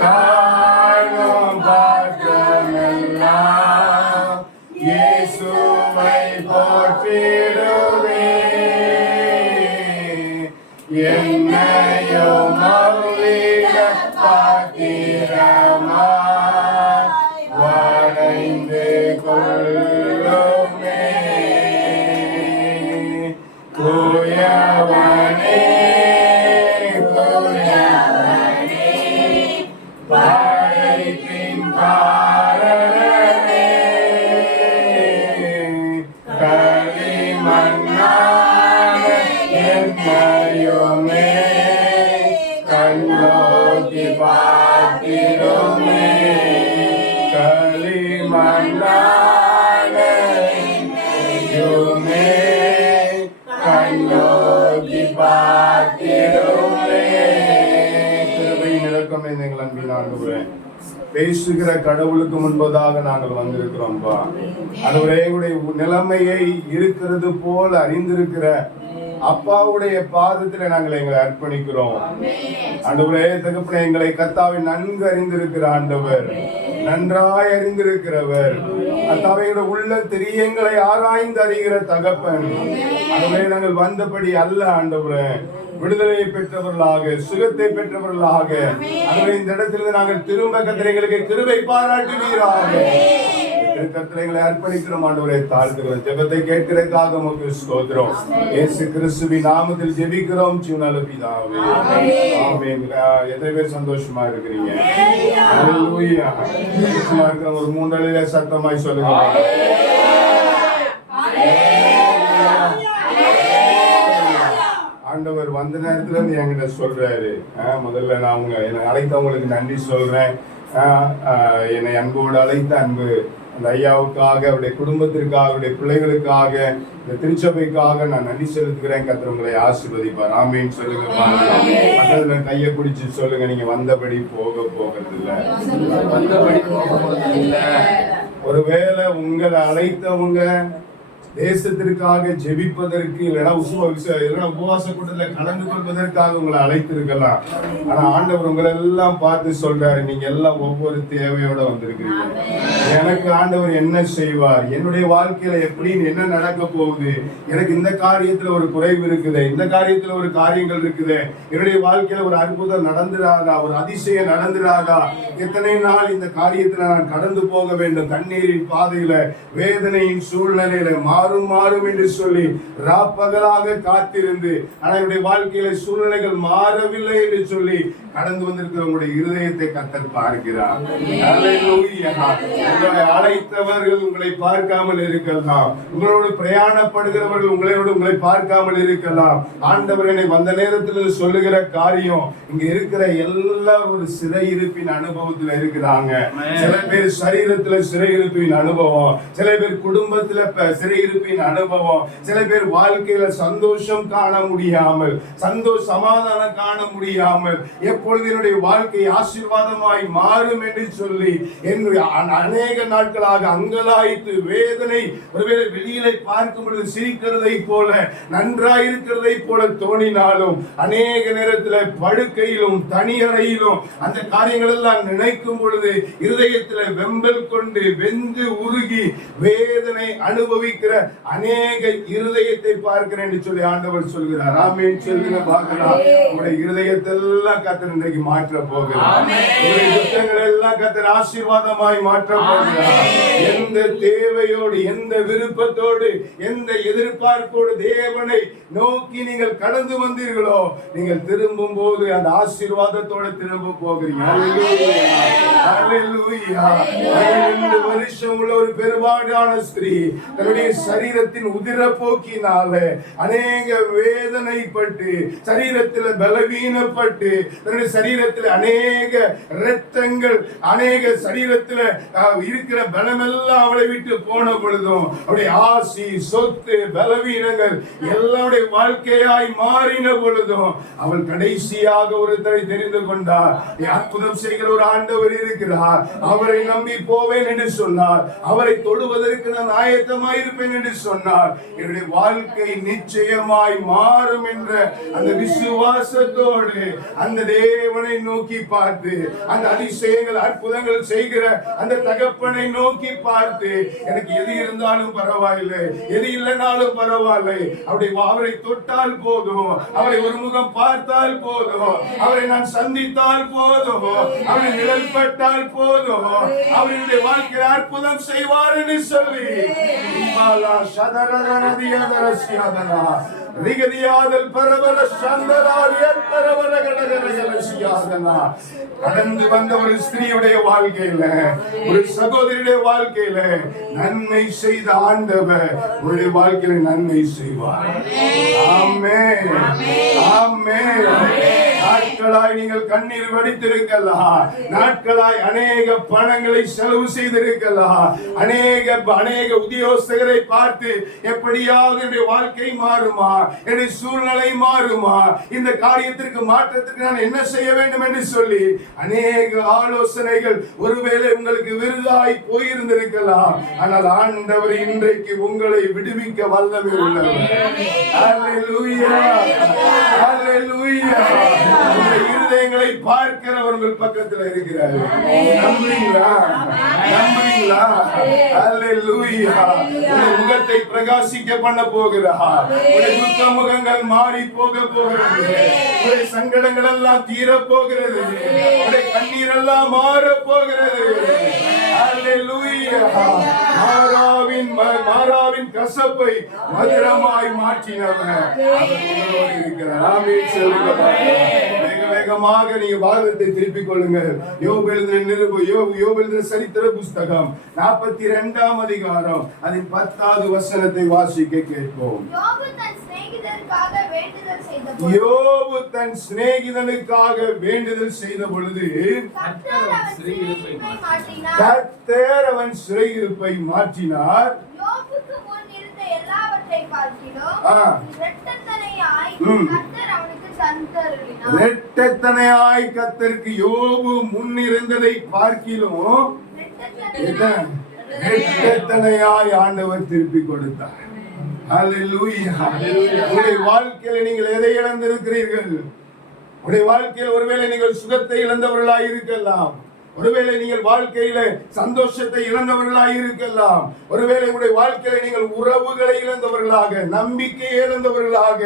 காணும் பாத்திரமெல்லாம் இயேசுவை போற்றிடுவே. என்னையும் மௌலிக பாத்திரமாய் வளைந்து கொள்ளுமே. தூயவனே படைப்பின் காரணமே, களிமண்ணான என்னையுமே கண்ணோக்கி பார்த்திடுமே. களிமண்ணான என்னையுமே கண்ணோக்கி பார்த்திடுமே. எங்கள் அன்பின் ஆண்டவரே, பேசுகிற கடவுளுக்கு முன்பதாக நாங்கள் வந்திருக்கிறோம்பா. ஆண்டவரே, எங்களுடைய நிலைமையை இருக்கிறது போல அறிந்திருக்கிற அப்பாவுடைய பாதத்துல நாங்கள் எங்களை அர்ப்பணிக்கிறோம். ஆண்டவரே தகப்பனே, எங்களை கர்த்தாவை நன்கு அறிந்திருக்கிற ஆண்டவர், நன்றாய் அறிந்திருக்கிறவர், கர்த்தாவையோட உள்ள தெரியங்களை ஆராய்ந்து அறிகிற தகப்பன். ஆண்டவரே, நாங்கள் வந்தபடி அல்ல ஆண்டவரே, விடுதலையை பெற்றவர்களாக, சுகத்தை பெற்றவர்களாக இந்த இடத்திலிருந்து நாங்கள் திரும்ப கர்த்தரைகளுக்கு கிருபை பாராட்டுவீராக. கர்த்தரைகளை அர்ப்பணிக்கிறோம் ஆண்டவரே, தாழ்த்துகிறோம். ஜெபத்தை கேட்கிறதுக்காக உமக்கு ஸ்தோத்திரம். இயேசு கிறிஸ்துவின் நாமத்தில் ஜெபிக்கிறோம் ஜீவனுள்ள பிதாவே, ஆமென். எத்தனை பேர் சந்தோஷமா இருக்கிறீங்க? ஹல்லேலூயா. சந்தோஷமா இருக்கிற ஒரு 3 அலையில சத்தமாய் சொல்லுங்க. ஆண்டவர் வந்த நேரத்துல இருந்து என்கிட்ட சொல்றாரு, முதல்ல நான் என்னை அழைத்தவங்களுக்கு நன்றி சொல்றேன். என்னை அன்போடு அழைத்த அன்பு அந்த ஐயாவுக்காக, அவருடைய குடும்பத்திற்காக, அவருடைய பிள்ளைகளுக்காக, இந்த திருச்சபைக்காக நான் நன்றி செலுத்துகிறேன். கர்த்தர் உங்களை ஆசீர்வதிப்பார். ஆமீன் சொல்லுங்க. பக்கத்துல கையை பிடிச்சு சொல்லுங்க, நீங்க வந்தபடி போகிறது இல்ல, வந்தபடி போகிறது இல்ல. ஒருவேளை உங்களை அழைத்தவங்க தேசத்திற்காக ஜெபிப்பதற்கு இல்லைன்னா உபவாச கூட்டத்தில் கலந்து கொள்வதற்காக உங்களை அழைத்திருக்கலாம். ஆனா ஆண்டவர் உங்களை எல்லாம் பார்த்து சொல்றாரு, நீங்க எல்லாம் ஒவ்வொரு தேவையோட வந்திருக்கிறீங்க. எனக்கு ஆண்டவர் என்ன செய்வார், என்னுடைய வாழ்க்கையில எப்படி என்ன நடக்க போகுது, எனக்கு இந்த காரியத்துல ஒரு குறைவு இருக்குது, இந்த காரியத்துல ஒரு காரியங்கள் இருக்குது, என்னுடைய வாழ்க்கையில ஒரு அற்புதம் நடந்துடாதா, ஒரு அதிசயம் நடந்துடாதா, எத்தனை நாள் இந்த காரியத்துல நான் கடந்து போக வேண்டும், கண்ணீரின் பாதையில, வேதனையின் சூழ்நிலையில மாறும் என்று சொல்லி ராப்பகலாக காத்திருந்து, ஆனால் என்னுடைய வாழ்க்கையில சூழ்நிலைகள் மாறவில்லை என்று சொல்லி கடந்து வந்திருக்கிற உங்களுடைய இருதயத்தை கர்த்தர் பார்க்கிறார். உங்களை அழைத்தவர்கள் உங்களை பார்க்காமல் இருக்கலாம், உங்களோடு பிரயாணப்படுகிறவர்கள் உங்களை பார்க்காமல் இருக்கலாம். ஆண்டவர் என்னை வந்த நேரத்தில் சொல்லுகிற காரியம், இங்க இருக்கிற எல்லாரும் ஒரு சிறையிருப்பின் அனுபவத்தில் இருக்கிறாங்க. சில பேர் சரீரத்துல சிறையிருப்பின் அனுபவம், சில பேர் குடும்பத்துல சிறையிருப்பின் அனுபவம், சில பேர் வாழ்க்கையில சந்தோஷம் காண முடியாமல், சமாதானம் காண முடியாமல், எப்பொழுது என்னுடைய வாழ்க்கை ஆசீர்வாதமாய் மாறும் என்று சொல்லி அநேக நாட்களாக அங்கலாய்த்து வேதனை, ஒருவேளை வெளியிலே பார்க்கும் பொழுது சிரிக்கிறதை போல, நன்றாயிருக்கிறதை போல தோணினாலும், அநேக நேரத்தில் படுக்கையிலும் தனியறையிலும் அந்த காரியங்கள் எல்லாம் நினைக்கும் பொழுது இருதயத்தில் வெம்பல் கொண்டு வெந்து உருகி வேதனை அனுபவிக்கிற அநேக இருதயத்தை பார்க்கிறேன் என்று சொல்லி ஆண்டவர் சொல்கிறார். ஆமென் சொல்லுங்க பார்க்கலாம். உங்களுடைய இருதயத்தெல்லாம் கர்த்தர் இன்றைக்கு மாற்ற போகிறார். உங்களுடைய துக்கங்கள் எல்லாம் கர்த்தர் ஆசீர்வாதமாய் மாற்ற போகிறார். எந்த தேவையோடு, எந்த விருப்பத்தோடு, எந்த எதிர்பார்ப்போடு தேவனை நோக்கி நீங்கள் கடந்து வந்தீர்களோ, நீங்கள் திரும்பும் போது அந்த ஆசீர்வாதத்தோடு திரும்ப போகிறீங்க. ஹல்லேலூயா. 12 வருஷம் உள்ள ஒரு பெரும்பாலான ஸ்திரீ தன்னுடைய சரீரத்தின் உதிர போக்கினால அநேக வேதனைப்பட்டு, சரீரத்தில் பலவீனப்பட்டு, தன்னுடைய சரீரத்தில் அநேக இரத்தங்கள், அநேக சரீரத்தில் இருக்கிற பலமெல்லாம் அவளை விட்டு போன பொழுதும் அவருடைய ஆசி, சொத்து, பலவீனங்கள் எல்லாருடைய வாழ்க்கையாய் மாறின பொழுதும் அவள் கடைசியாக ஒருத்தரை தெரிந்து கொண்டார். அற்புதம் செய்கிற ஒரு ஆண்டவர் இருக்கிறார், அவரை நம்பி போவேன் என்று சொன்னார். அவரை தொடுவதற்கு நான் ஆயத்தமாயிருப்பேன் என்று சொன்னால் என்னுடைய வாழ்க்கை நிச்சயமாய் மாறும் என்ற அந்த விசுவாசத்தோடு அந்த தேவனை நோக்கி பார்த்து, அந்த அதிசயங்கள் அற்புதங்கள் செய்கிற அந்த தகப்பனை நோக்கி பார்த்து, எனக்கு எது இருந்தாலும் பரவாயில்லை, எது இல்லைனாலும் பரவாயில்லை, அவரை தொட்டால் போதும், அவரை ஒரு முகம் பார்த்தால் போதும், அவரை நான் சந்தித்தால் போதும், அவரை நிழல்பட்டால் போதும், அவருடைய வாழ்க்கையில் அற்புதம் செய்வார் என்று சொல்லி ரிகதியாதல் பரவல சந்தராரியர் பரவல கடகரகலசியாதனா. கடந்து வந்த ஒரு ஸ்திரீயுடைய வாழ்க்கையில, ஒரு சகோதரியுடைய வாழ்க்கையில நன்மை செய்த ஆண்டவர் உங்களுடைய வாழ்க்கையில நன்மை செய்வார். ஆமென், ஆமென். நாட்களாய் நீங்கள் கண்ணீர் வடித்திருக்கலாம், நாட்களாய் அநேக பணங்களை செலவு செய்திருக்கலாம், அநேக உத்தியோகஸ்தரை பார்த்து எப்படியாவது என்னுடைய வாழ்க்கை மாறுமா, என்னுடைய சூழ்நிலை மாறுமா, இந்த காரியத்திற்கு மாற்றத்திற்கு நான் என்ன செய்ய வேண்டும் என்று சொல்லி அநேக ஆலோசனைகள் ஒருவேளை உங்களுக்கு விருதாய் போயிருந்திருக்கலாம். ஆனால் ஆண்டவர் இன்றைக்கு உங்களை விடுவிக்க வல்லமை உள்ளவர். அல்லேலூயா, அல்லேலூயா. உங்கள் இருதயங்களை பார்க்கிறவர் உங்கள் பக்கத்தில் இருக்கிறார். நம்புறீங்களா? நம்புறீங்களா? அல்லேலூயா. உங்கள் முகத்தை பிரகாசிக்க பண்ண போகிறார். உங்கள் துக்க முகங்கள் மாறி போக போகிறது. உங்கள் சங்கடங்கள் எல்லாம் தீர போகிறது. உங்கள் கண்ணீர் எல்லாம் மாற போகிறது. அல்லேலூயா. மாறாவின் கசப்பை மதுரமாய் மாற்றினவர் உங்களோடு இருக்கிறார். ஆமென் சொல்லுங்க. வேகமாக நீங்க பாரதத்தை திருப்பிக் கொள்ளுங்கள். யோபு எழுதின சரித்திர புஸ்தகம் 42ஆம் அதிகாரம் அதன் 10வது வசனத்தை வாசிக்க கேட்போம். யோபு தன் சிநேகிதனுக்காக வேண்டுதல் செய்த பொழுது கர்த்தர் அவன் சிறையிருப்பை மாற்றினார். இரட்டத்தனையாய் கர்த்தருக்கு யோபு முன்னிருந்ததை பார்க்கிலும் இரட்டத்தனையாய் ஆண்டவர் திருப்பி கொடுத்தார். அல்லேலூயா. உங்களுடைய வாழ்க்கையில நீங்கள் எதை இழந்திருக்கிறீர்கள்? உங்களுடைய வாழ்க்கையில் ஒருவேளை நீங்கள் சுகத்தை இழந்தவர்களாய் இருக்கலாம், ஒருவேளை நீங்கள் வாழ்க்கையில சந்தோஷத்தை இழந்தவர்களாக இருக்கலாம், ஒருவேளை உங்களுடைய வாழ்க்கையில நீங்கள் உறவுகளை இழந்தவர்களாக, நம்பிக்கை இழந்தவர்களாக,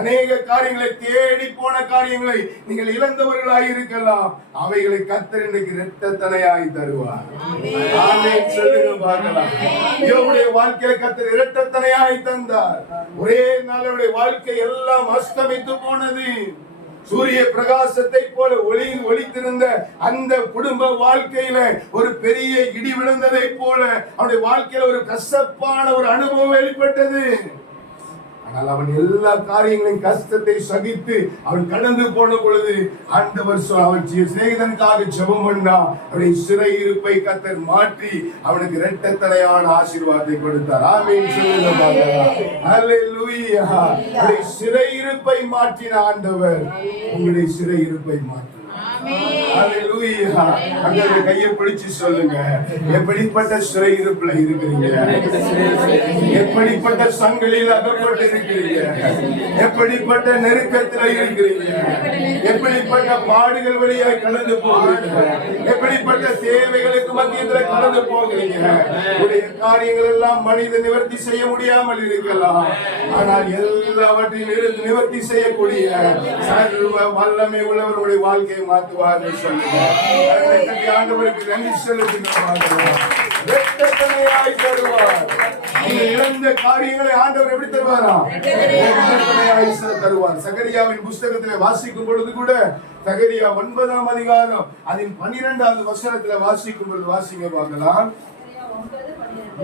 அநேக காரியங்களை தேடி போன காரியங்களை நீங்கள் இழந்தவர்களாக இருக்கலாம். அவைகளை கர்த்தர் இன்றைக்கு இரட்டத்தனையாய் தருவார். ஆமென் சொல்லுங்க பார்க்கலாம். யோபுடைய வாழ்க்கையில கர்த்தர் இரட்டத்தனையாய் தந்தார். ஒரே நாளுடைய வாழ்க்கை எல்லாம் அஸ்தமித்து போனது. சூரிய பிரகாசத்தை போல ஒளித்திருந்த அந்த குடும்ப வாழ்க்கையில ஒரு பெரிய இடி விழுந்ததை போல அவனுடைய வாழ்க்கையில ஒரு கசப்பான ஒரு அனுபவம் வெளிப்பட்டது. ஆனால் அவன் எல்லா காரியங்களையும் கஷ்டத்தை சகித்து அவன் கடந்து போன பொழுது ஆண்டவர் அவன் சிநேகிதனுக்காக ஜெபம் பண்ணா. அவனுடைய சிறையிருப்பை கர்த்தர் மாற்றி அவனுக்கு இரட்டத்தனையான ஆசீர்வாதத்தை கொடுத்தார். ஆமென் சொல்லுங்க. அல்லேலூயா. அவனுடைய சிறையிருப்பை மாற்றின ஆண்டவர் உங்களுடைய சிறையிருப்பை மாற்றி. அல்லேலூயா. அந்த கையை பிடிச்சு சொல்லுங்க, எப்படிப்பட்ட சிறையிருப்புல இருக்கிறீங்க, எப்படிப்பட்ட சங்கிலியில் அகப்பட்டு இருக்கிறீங்க, எப்படிப்பட்ட நெருக்கத்துல இருக்கிறீங்க, எப்படிப்பட்ட பாடுகள் வழியாய் கடந்து போகிறீங்க, எப்படிப்பட்ட தேவைகளுக்கு மத்தியத்தில் கடந்து போகிறீங்க. உடைய காரியங்கள் எல்லாம் மனித நிவர்த்தி செய்ய முடியாமல் இருக்கலாம், ஆனால் எல்லாவற்றையும் நிவர்த்தி செய்யக்கூடிய சர்வ வல்லமை உள்ளவருடைய வாழ்க்கையை மாற்றுவார் சொல்லுங்க. ஆண்டவருக்கு நன்றி செலுத்துகிறோம். இரட்டத்தனையாய் தருவார். இழந்த காரியங்களை ஆண்டவர் எப்படி தருவாரா? தருவார். சகரியாவின் புஸ்தகத்திலே வாசிக்கும் பொழுது கூட, சகரியா 9ஆம் அதிகாரம் அதன் 12வது வசனத்திலே வாசிக்கும் பொழுது வாசிங்க பார்க்கலாம்.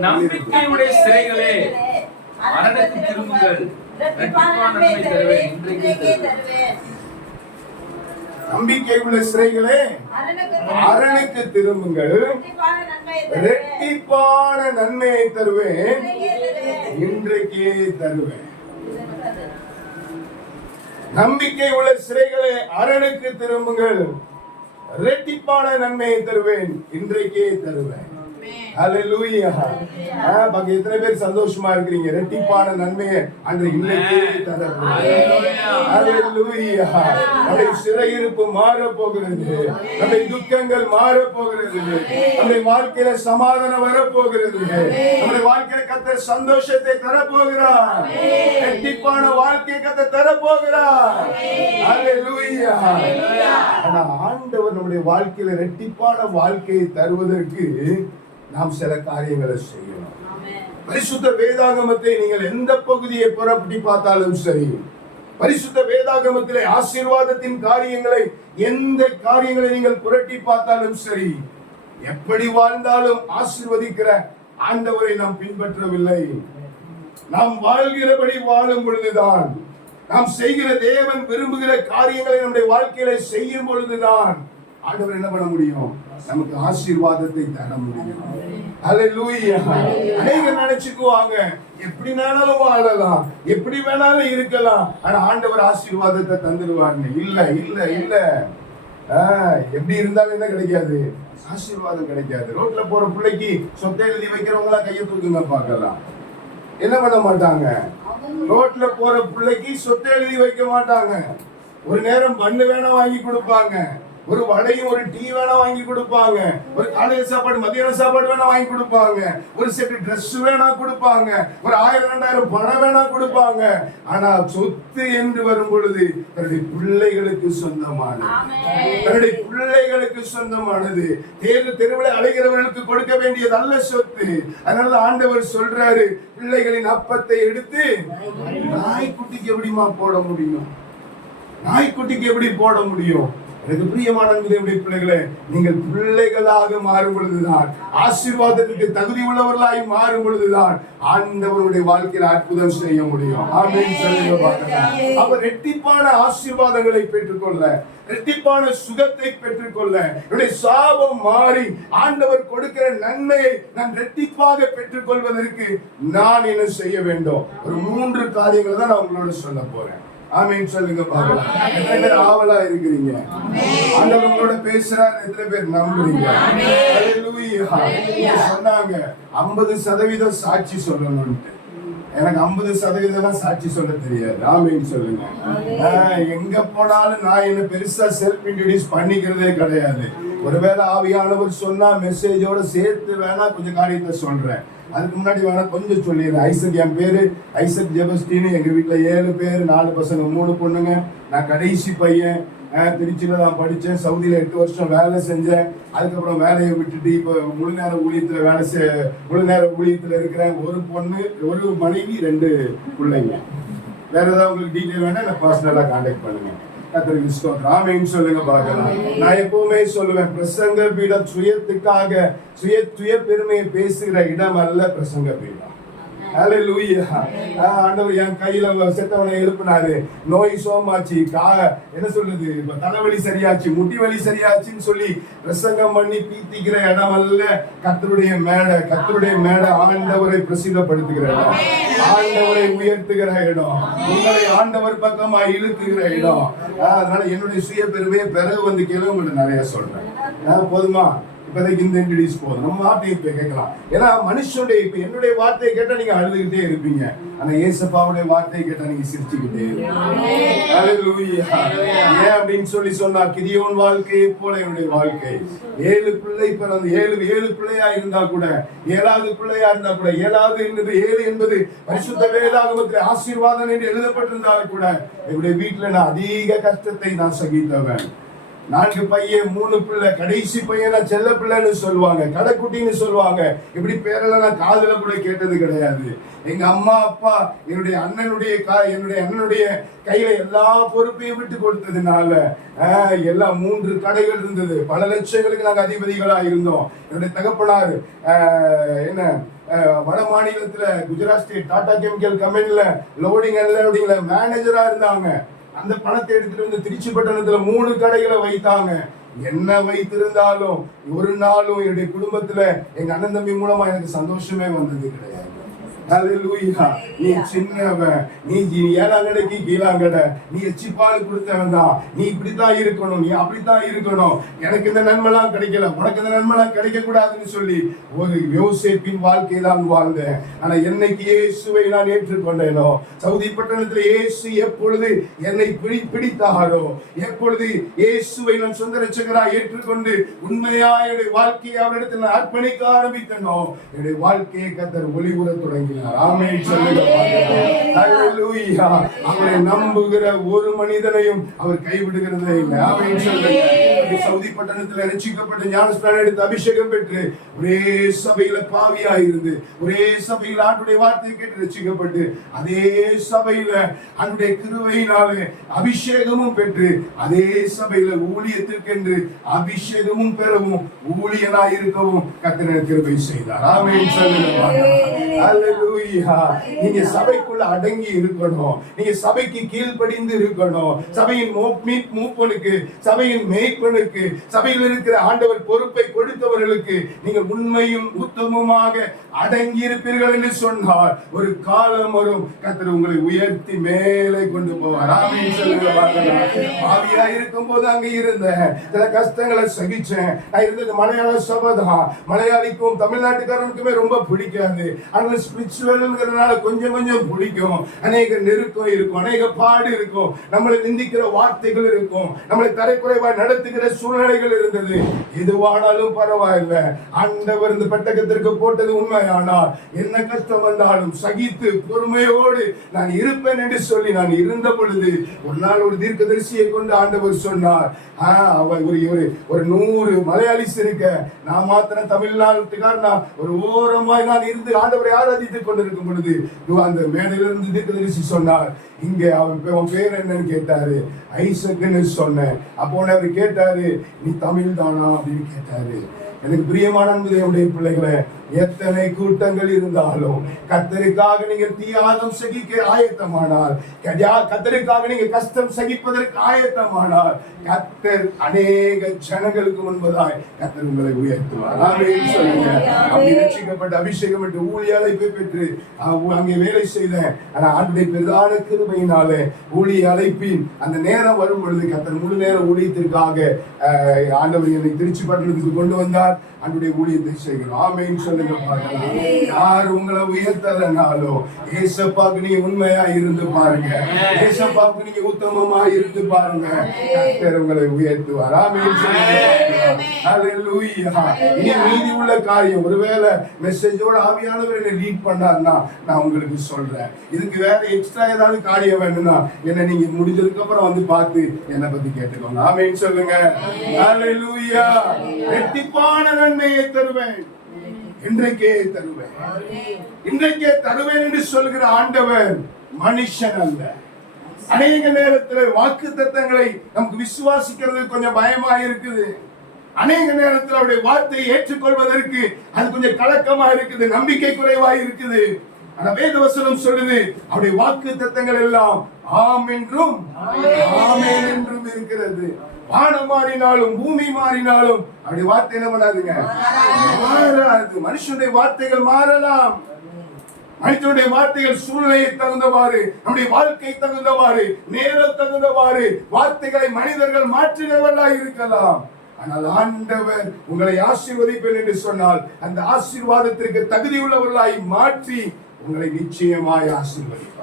நம்பிக்கையுடைய சிறைகளே மரணத்துக்கு திரும்புங்கள், இரட்டிப்பான நன்மை தருவேன், இன்றைக்கே தருவேன். நம்பிக்கை உள்ள சிறைகளே அரணுக்கு திரும்புங்கள், இரட்டிப்பான நன்மையை தருவேன், இன்றைக்கே தருவேன். நம்பிக்கை உள்ள சிறைகளே அரணுக்கு திரும்புங்கள், இரட்டிப்பான நன்மையை தருவேன், இன்றைக்கே தருவேன். ஹalleluya. பாக்கி எத்தனை பேர் சந்தோஷமா இருக்கீங்க? இரட்டிப்பான நன்மையை அன்று இன்னைக்கே தர போகிறார். ஹalleluya. நம்முடைய சிறையிருப்பு மாற போகிறது, நம்முடைய துக்கங்கள் மாற போகிறது, நம்முடைய வாழ்க்கையில சமாதானம் வர போகிறது, நம்முடைய வாழ்க்கையில கர்த்தர் சந்தோஷத்தை தர போகிறார், இரட்டிப்பான வாழ்க்கையை கர்த்தர் தர போகிறார். ஹalleluya. ஆனா ஆண்டவர் நம்முடைய வாழ்க்கையில இரட்டிப்பான வாழ்க்கையை தருவதற்கு நாம் சில காரியங்களை செய்யணும். பரிசுத்த வேதாகமத்தை நீங்கள் எந்த பகுதியை புரட்டி பார்த்தாலும் சரி, பரிசுத்த வேதாகமத்திலே ஆசீர்வாதத்தின் காரியங்களை எந்த காரியங்களை நீங்கள் புரட்டி பார்த்தாலும் சரி, எப்படி வாழ்ந்தாலும் ஆசீர்வதிக்கிற ஆண்டவரை நாம் பின்பற்றவில்லை. நாம் வாழ்கிறபடி வாழும் பொழுதுதான், நாம் செய்கிற தேவன் விரும்புகிற காரியங்களை நம்முடைய வாழ்க்கையில செய்யும் பொழுதுதான் ஆண்டவர் என்ன பண்ண முடியும்? நமக்கு ஆசீர்வாதத்தை தர முடியும். ஹalleluya. அநேகர் நினைச்சுக்குவாங்க, எப்படி வேணாலும் வாழலாம், எப்படி வேணாலும் இருக்கலாம், ஆனா ஆண்டவர் ஆசீர்வாதத்தை தந்துடுவாருன்னு. இல்ல இல்ல இல்ல. எப்படி இருந்தாலும் என்ன கிடைக்காது? ஆசீர்வாதம் கிடைக்காது. ரோட்ல போற பிள்ளைக்கு சொத்தை எழுதி வைக்கிறவங்க எல்லாம் கையை தூக்குங்க பார்க்கலாம். என்ன பண்ண மாட்டாங்க? ரோட்ல போற பிள்ளைக்கு சொத்தை எழுதி வைக்க மாட்டாங்க. ஒரு நேரம் பண்ணு வேணா வாங்கி கொடுப்பாங்க, ஒரு வடையும் ஒரு டீ வேணா வாங்கி கொடுப்பாங்க, ஒரு காலையில சாப்பாடு மதியான சாப்பாடு வேணா வாங்கி கொடுப்பாங்க, ஒரு செட் Dress வேணா கொடுப்பாங்க, ஒரு 1000-2000 பணம் வேணா கொடுப்பாங்க. ஆனா சொத்து என்று வரும் பொழுது தன்னுடைய பிள்ளைகளுக்கு சொந்தமானது, தன்னுடைய பிள்ளைகளுக்கு சொந்தமானது. தெருவில் அலைகிறவர்களுக்கு கொடுக்க வேண்டியது அல்ல சொத்து. அதனால ஆண்டவர் சொல்றாரு, பிள்ளைகளின் அப்பத்தை எடுத்து நாய்க்குட்டிக்கு எப்படிமா போட முடியும்? நாய்க்குட்டிக்கு எப்படி போட முடியும்? எனக்கு பிரியமான தேவனுடைய பிள்ளைகளே, நீங்கள் பிள்ளைகளாக மாறும் பொழுதுதான், ஆசீர்வாதத்துக்கு தகுதி உள்ளவர்களாய் மாறும் பொழுதுதான் ஆண்டவருடைய வாழ்க்கையில் அற்புதம் செய்ய முடியும். ஆமென் சொல்லுங்க. அப்ப இரட்டிப்பான ஆசீர்வாதங்களை பெற்றுக்கொள்ள, இரட்டிப்பான சுகத்தை பெற்றுக்கொள்ள, என்னுடைய சாபம் மாறி ஆண்டவர் கொடுக்கிற நன்மையை நான் இரட்டிப்பாக பெற்றுக்கொள்வதற்கு நான் என்ன செய்ய வேண்டும்? ஒரு 3 காரியங்களை தான் நான் உங்களோட சொல்ல போறேன். ஆமென் சொல்லுங்க பார்க்கலாம். எத்தனை பேர் ஆவலா இருக்கிறீங்க? ஆண்டவர் உங்களோட பேசுறார். எத்தனை பேர் நம்புறீங்க? ஹalleluya. சொன்னாங்க 50% சாட்சி சொல்லணும்னு. எனக்கு 50% சாட்சி சொல்ல தெரியாது. ஆமென் சொல்லுங்க. எங்க போனாலும் நான் என்ன பெருசா செல்ஃப் இன்ட்ரோடியூஸ் பண்ணிக்கிறதே கிடையாது. ஒருவேளை ஆவியானவர் சொன்னா மெசேஜோட சேர்த்து வேணா கொஞ்சம் காரியத்தை சொல்றேன். அதுக்கு முன்னாடி வேணா கொஞ்சம் சொல்லிடுறேன். ஐசக், என் பேரு ஐசக் ஜெபஸ்டின். எங்க வீட்டுல 7 பேர், 4 பசங்க, 3 பொண்ணுங்க. நான் கடைசி பையன். திருச்சியில தான் படிச்சேன். சவுதியில 8 வருஷம் வேலை செஞ்சேன். அதுக்கப்புறம் வேலையை விட்டுட்டு இப்ப முழு நேர ஊழியத்துல இருக்கிறேன். ஒரு பொண்ணு, ஒரு மனைவி, 2 பிள்ளைங்க. வேற ஏதாவது உங்களுக்கு டீட்டெயில் வேணா என்ன பர்சனலா கான்டாக்ட் பண்ணுங்க. கர்த்தருக்கு ஸ்தோத்திரம். ஆமென் சொல்லுங்க பார்க்கலாம். நான் எப்பவுமே சொல்லுவேன், பிரசங்க பீடம் சுயத்துக்காக சுய பெருமையை பேசுகிற இடம் அல்ல பிரசங்க பீடம். ஹalleluya. ஆண்டவர் என் கையில செத்தவனை எழுப்பினாரு. நோய் சோமாச்சு, என்ன சொல்றது, தலைவலி சரியாச்சு, முட்டி வலி சரியாச்சுன்னு சொல்லி பிரசங்கம் பண்ணி பீத்திக்கிற இடம் அல்ல கர்த்தருடைய மேடை. கர்த்தருடைய மேடை ஆண்டவரை பிரசித்தப்படுத்துகிற இடம், ஆண்டவரை உயர்த்துகிற இடம், உங்களை ஆண்டவர் பக்கமா இழுத்துகிற இடம். அதனால என்னுடைய சுய பெருமையை பிறகு வந்து கேள்வி உங்களுக்கு நிறைய சொல்றேன். போதுமா? இப்போதைக்கு இந்த இன்ட்ரடியூஸ் போதும். நம்ம வார்த்தையை இப்போ கேட்கலாம். ஏன்னா மனுஷனுடைய இப்போ என்னுடைய வார்த்தையை கேட்டால் நீங்க அழுதுகிட்டே இருப்பீங்க. ஆனா ஏசப்பாவுடைய வார்த்தையை கேட்டால் நீங்க சிரிச்சுக்கிட்டே இருப்பீங்க. ஏன் அப்படின்னு சொல்லி சொன்னா, கிதியோன் வாழ்க்கையை போல என்னுடைய வாழ்க்கை. 7 பிள்ளை பிறந்து 7 பிள்ளையா இருந்தா கூட, 7வது பிள்ளையா இருந்தா கூட, 7 என்பது பரிசுத்த வேதாகமத்தில் ஆசீர்வாதம் என்று எழுதப்பட்டிருந்தாலும் கூட, என்னுடைய வீட்டுல நான் அதிக கஷ்டத்தை நான் சகித்தவன். 4 பையன், 3 பிள்ளை. கடைசி பையனா செல்ல பிள்ளைன்னு சொல்லுவாங்க, கடைக்குட்டின்னு சொல்லுவாங்க. இப்படி பேரெல்லாம் நான் காதுல கூட கேட்டது கிடையாது. எங்க அம்மா அப்பா என்னுடைய அண்ணனுடைய கையில எல்லா பொறுப்பையும் விட்டு கொடுத்ததுனால எல்லாம் 3 கடைகள் இருந்தது. பல லட்சங்களுக்கு நாங்க அதிபதிகளா இருந்தோம். என்னுடைய தகப்பனார் வட மாநிலத்துல குஜராத் ஸ்டேட் டாடா கெமிக்கல் கம்பெனில லோடிங் அன்லோடிங்ல மேனேஜரா இருந்தாங்க. அந்த பணத்தை எடுத்துட்டு வந்து திருச்சி பட்டணத்துல 3 கடைகளை வைத்தாங்க. என்ன வைத்திருந்தாலும் ஒரு நாளும் என்னுடைய குடும்பத்துல எங்க அண்ணன் தம்பி மூலமா எனக்கு சந்தோஷமே வந்தது கிடையாது. ஹalleluya. நீ சின்னவன், நீ ஏழாங்கடைக்கு கீழாங்கடை, நீ எச்சிப்பால் கொடுத்தவன் தான், நீ இப்படித்தான் இருக்கணும், நீ அப்படித்தான் இருக்கணும், எனக்கு இந்த நன்மைலாம் கிடைக்கல, உனக்கு இந்த நன்மைலாம் கிடைக்க கூடாதுன்னு சொல்லி ஒரு யோசேப்பின் வாழ்க்கை தான் வாழ்ந்தேன். ஆனா என்னைக்கு இயேசுவை நான் ஏற்றுக்கொண்டேனோ, சவுதி பட்டணத்தில் இயேசு எப்பொழுது என்னை பிடித்தாரோ, எப்பொழுது இயேசுவை நான் சொந்த இரட்சகராய் ஏற்றுக்கொண்டு உண்மையா என்னுடைய வாழ்க்கையை அவரிடத்தில் நான் அர்ப்பணிக்க ஆரம்பித்தனோ, என்னுடைய வாழ்க்கையை கர்த்தர் ஒளிவுற தொடங்கினார். ஆமென் சொல்லுங்க. ஹalleluya. அவரை நம்புகிற ஒரு மனிதனையும் அவர் கைவிடுகிறதே இல்லை. ஆமென் சொல்லுங்க. சவுதி பட்டணத்தில் ரட்சிக்கப்பட்ட ஞானஸ்நானம் எடுத்து அபிஷேகம் பெற்று ஒரே சபையில பாவியா இருந்து ஒரே சபையில ஆண்டுடைய வார்த்தையை கேட்டு ரட்சிக்கப்பட்டு அதே சபையில ஆண்டுடைய கிருபையினாலே அபிஷேகமும் பெற்று அதே சபையில ஊழியத்திற்கென்று அபிஷேகமும் பெறவும் ஊழியனாய் இருக்கவும் கர்த்தர் கிருபை செய்தார். ஆமென் சொல்லுங்க. ஹalleluya. நீங்க சபைக்குள்ள அடங்கி இருக்கணும், நீங்க சபைக்கு கீழ்ப்படிந்து இருக்கணும். சபையின் மூப்பனுக்கு, சபையின் மேய்ப்பனுக்கு, சபையில் இருக்கிற ஆண்டவர் பொறுப்பை கொடுத்தவர்களுக்கு நீங்க உண்மையும் உத்தமமாக அடங்கி இருப்பீர்கள் என்று சொன்னார், ஒரு காலம் வரும் கர்த்தர் உங்களை உயர்த்தி மேலே கொண்டு போவார். ஆமென் சொல்லுங்க. பாவியா இருக்கும் போது அங்க இருந்த சில கஷ்டங்களை சகிச்சேன். நான் இருந்தது மலையாள சபை தான். மலையாளிக்கும் தமிழ்நாட்டுக்காரனுக்குமே ரொம்ப பிடிக்காது. ஆனால் ஸ்பிரிச்சுவல்ங்கிறதுனால கொஞ்சம் கொஞ்சம் பிடிக்கும். அநேக நெருக்கம் இருக்கும், அநேக பாடு இருக்கும், நம்மளை நிந்திக்கிற வார்த்தைகள் இருக்கும், நம்மளை தரைக்குறைவாய் நடத்துகிற சூழ்நிலைகள் இருந்தது. எதுவானாலும் பரவாயில்லை, ஆண்டவர் இந்த பெட்டகத்திற்கு போட்டது உண்மையானால் என்ன கஷ்டம் வந்தாலும் சகித்து பொறுமையோடு நான் இருப்பேன் என்று சொல்லி நான் இருந்த பொழுது ஒரு நாள் ஒரு தீர்க்கதரிசியை கொண்டு ஆண்டவர் சொன்னார், ஒரு 100 மலையாளிஸ் இருக்க, நான் மாத்திரம் தமிழ்நாட்டுக்காரனா ஒரு ஓரமாய் நான் இருந்து ஆண்டவரை ஆராதித்துக் கொண்டிருக்கும் பொழுது அந்த மேடையிலிருந்து தீர்க்கதரிசி சொன்னார், இங்க அவன் பேர் என்னன்னு கேட்டாரு. ஐசக்னு சொன்னேன். அப்போ அவர் கேட்டாரு, நீ தமிழ் தானா அப்படின்னு கேட்டாரு. எனக்கு பிரியமான என்னுடைய பிள்ளைகளை, எத்தனை கூட்டங்கள் இருந்தாலும் கர்த்தருக்காக நீங்க தியாகம் சகிக்க ஆயத்தமானால், கர்த்தருக்காக நீங்க கஷ்டம் சகிப்பதற்கு ஆயத்தமானால் கர்த்தர் அநேக ஜனங்களுக்கு முன்பதாய் கர்த்தர் உங்களை உயர்த்துவார். ஆமென் சொல்லுங்க. அப்படி ரட்சிக்கப்பட்ட அபிஷேகம் பெற்று ஊழிய அழைப்பை பெற்று அங்கே வேலை செய்த ஆண்டுடைய பிரதான கிருபையினாலே ஊழிய அழைப்பின் அந்த நேரம் வரும் பொழுது கர்த்தர் முழு நேர ஊழியத்திற்காக ஆண்டவர் என்னை திருச்சி பட்டணத்துக்கு கொண்டு வந்தார். அன்றைய ஊழியத்தை செய்கிறோம். ஆமென் சொல்லுங்க பார்க்கலாம். யார் உங்களை உயர்த்தலனாலும் ஏசப்பாவுக்கு நீங்க உண்மையா இருந்து பாருங்க, ஏசப்பாவுக்கு நீங்க உத்தமமா இருந்து பாருங்க, கர்த்தர் உங்களை உயர்த்துவார். ஆமென் சொல்லுங்க. ஹalleluya. இனி மீதி உள்ள காரியம், ஒருவேளை மெசேஜோட ஆவியானவர் என்னை லீட் பண்ணார்னா நான் உங்களுக்கு சொல்றேன். இதுக்கு வேற எக்ஸ்ட்ரா ஏதாவது காரியம் வேணும்னா என்ன நீங்க முடிஞ்சதுக்கு அப்புறம் வந்து பார்த்து என்னை பத்தி கேட்டுக்கோங்க. ஆமென் சொல்லுங்க. ஹalleluya. ரெட்டிப்பான நன்மையை தருவேன், இன்றைக்கே தருவேன், இன்றைக்கே தருவேன் என்று சொல்கிற ஆண்டவர் மனுஷன் அல்ல. அநேக நேரத்தில் வாக்கு தத்தங்களை நமக்கு விசுவாசிக்கிறது கொஞ்சம் பயமா இருக்குது. அநேக நேரத்தில் அவருடைய வார்த்தையை ஏற்றுக்கொள்வதற்கு அது கொஞ்சம் கலக்கமா இருக்குது, நம்பிக்கை குறைவா இருக்குது. ஆனா வேதவசனம் சொல்லுது, அவருடைய வாக்கு தத்தங்கள் எல்லாம் ஆம் என்றும் ஆமென் என்றும் இருக்கிறது. வானம் மாறினாலும் பூமி மாறினாலும் அப்படி வார்த்தை என்ன பண்ணாதுங்க, மாறாது. மனுஷனுடைய வார்த்தைகள் மாறலாம், மனிதனுடைய வார்த்தைகள் சூழ்நிலையை தகுந்தவாறு, நம்முடைய வாழ்க்கை தகுந்தவாறு, நேரம் தகுந்தவாறு வார்த்தைகளை மனிதர்கள் மாற்றுகிறவர்களாய் இருக்கலாம். ஆனால் ஆண்டவர் உங்களை ஆசீர்வதிப்பேன் என்று சொன்னால் அந்த ஆசீர்வாதத்திற்கு தகுதி உள்ளவர்களாய் மாற்றி உங்களை நிச்சயமாய் ஆசீர்வதிப்பார்.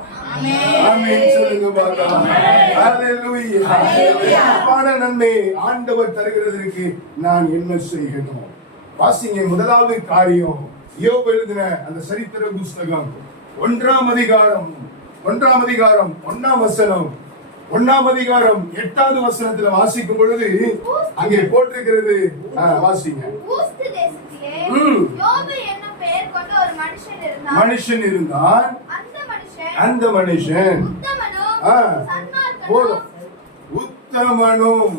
ஆமென் சொல்லுங்க பார்க்கலாம். ஹalleluya. நன்மை ஆண்டவர் தருகிறதற்கு நான் என்ன செய்யணும்? வாசிங்க. முதலாவது காரியம், யோபு எழுதின அந்த சரித்திர புஸ்தகம் 1ஆம் அதிகாரம் 1ஆம் வசனம், 1ஆம் அதிகாரம் 8வது வசனத்துல வாசிக்கும் பொழுது அங்கே போட்டிருக்கிறது, வாசிங்க. மனுஷன் இருந்தான், அந்த மனுஷன் உத்தமனும்.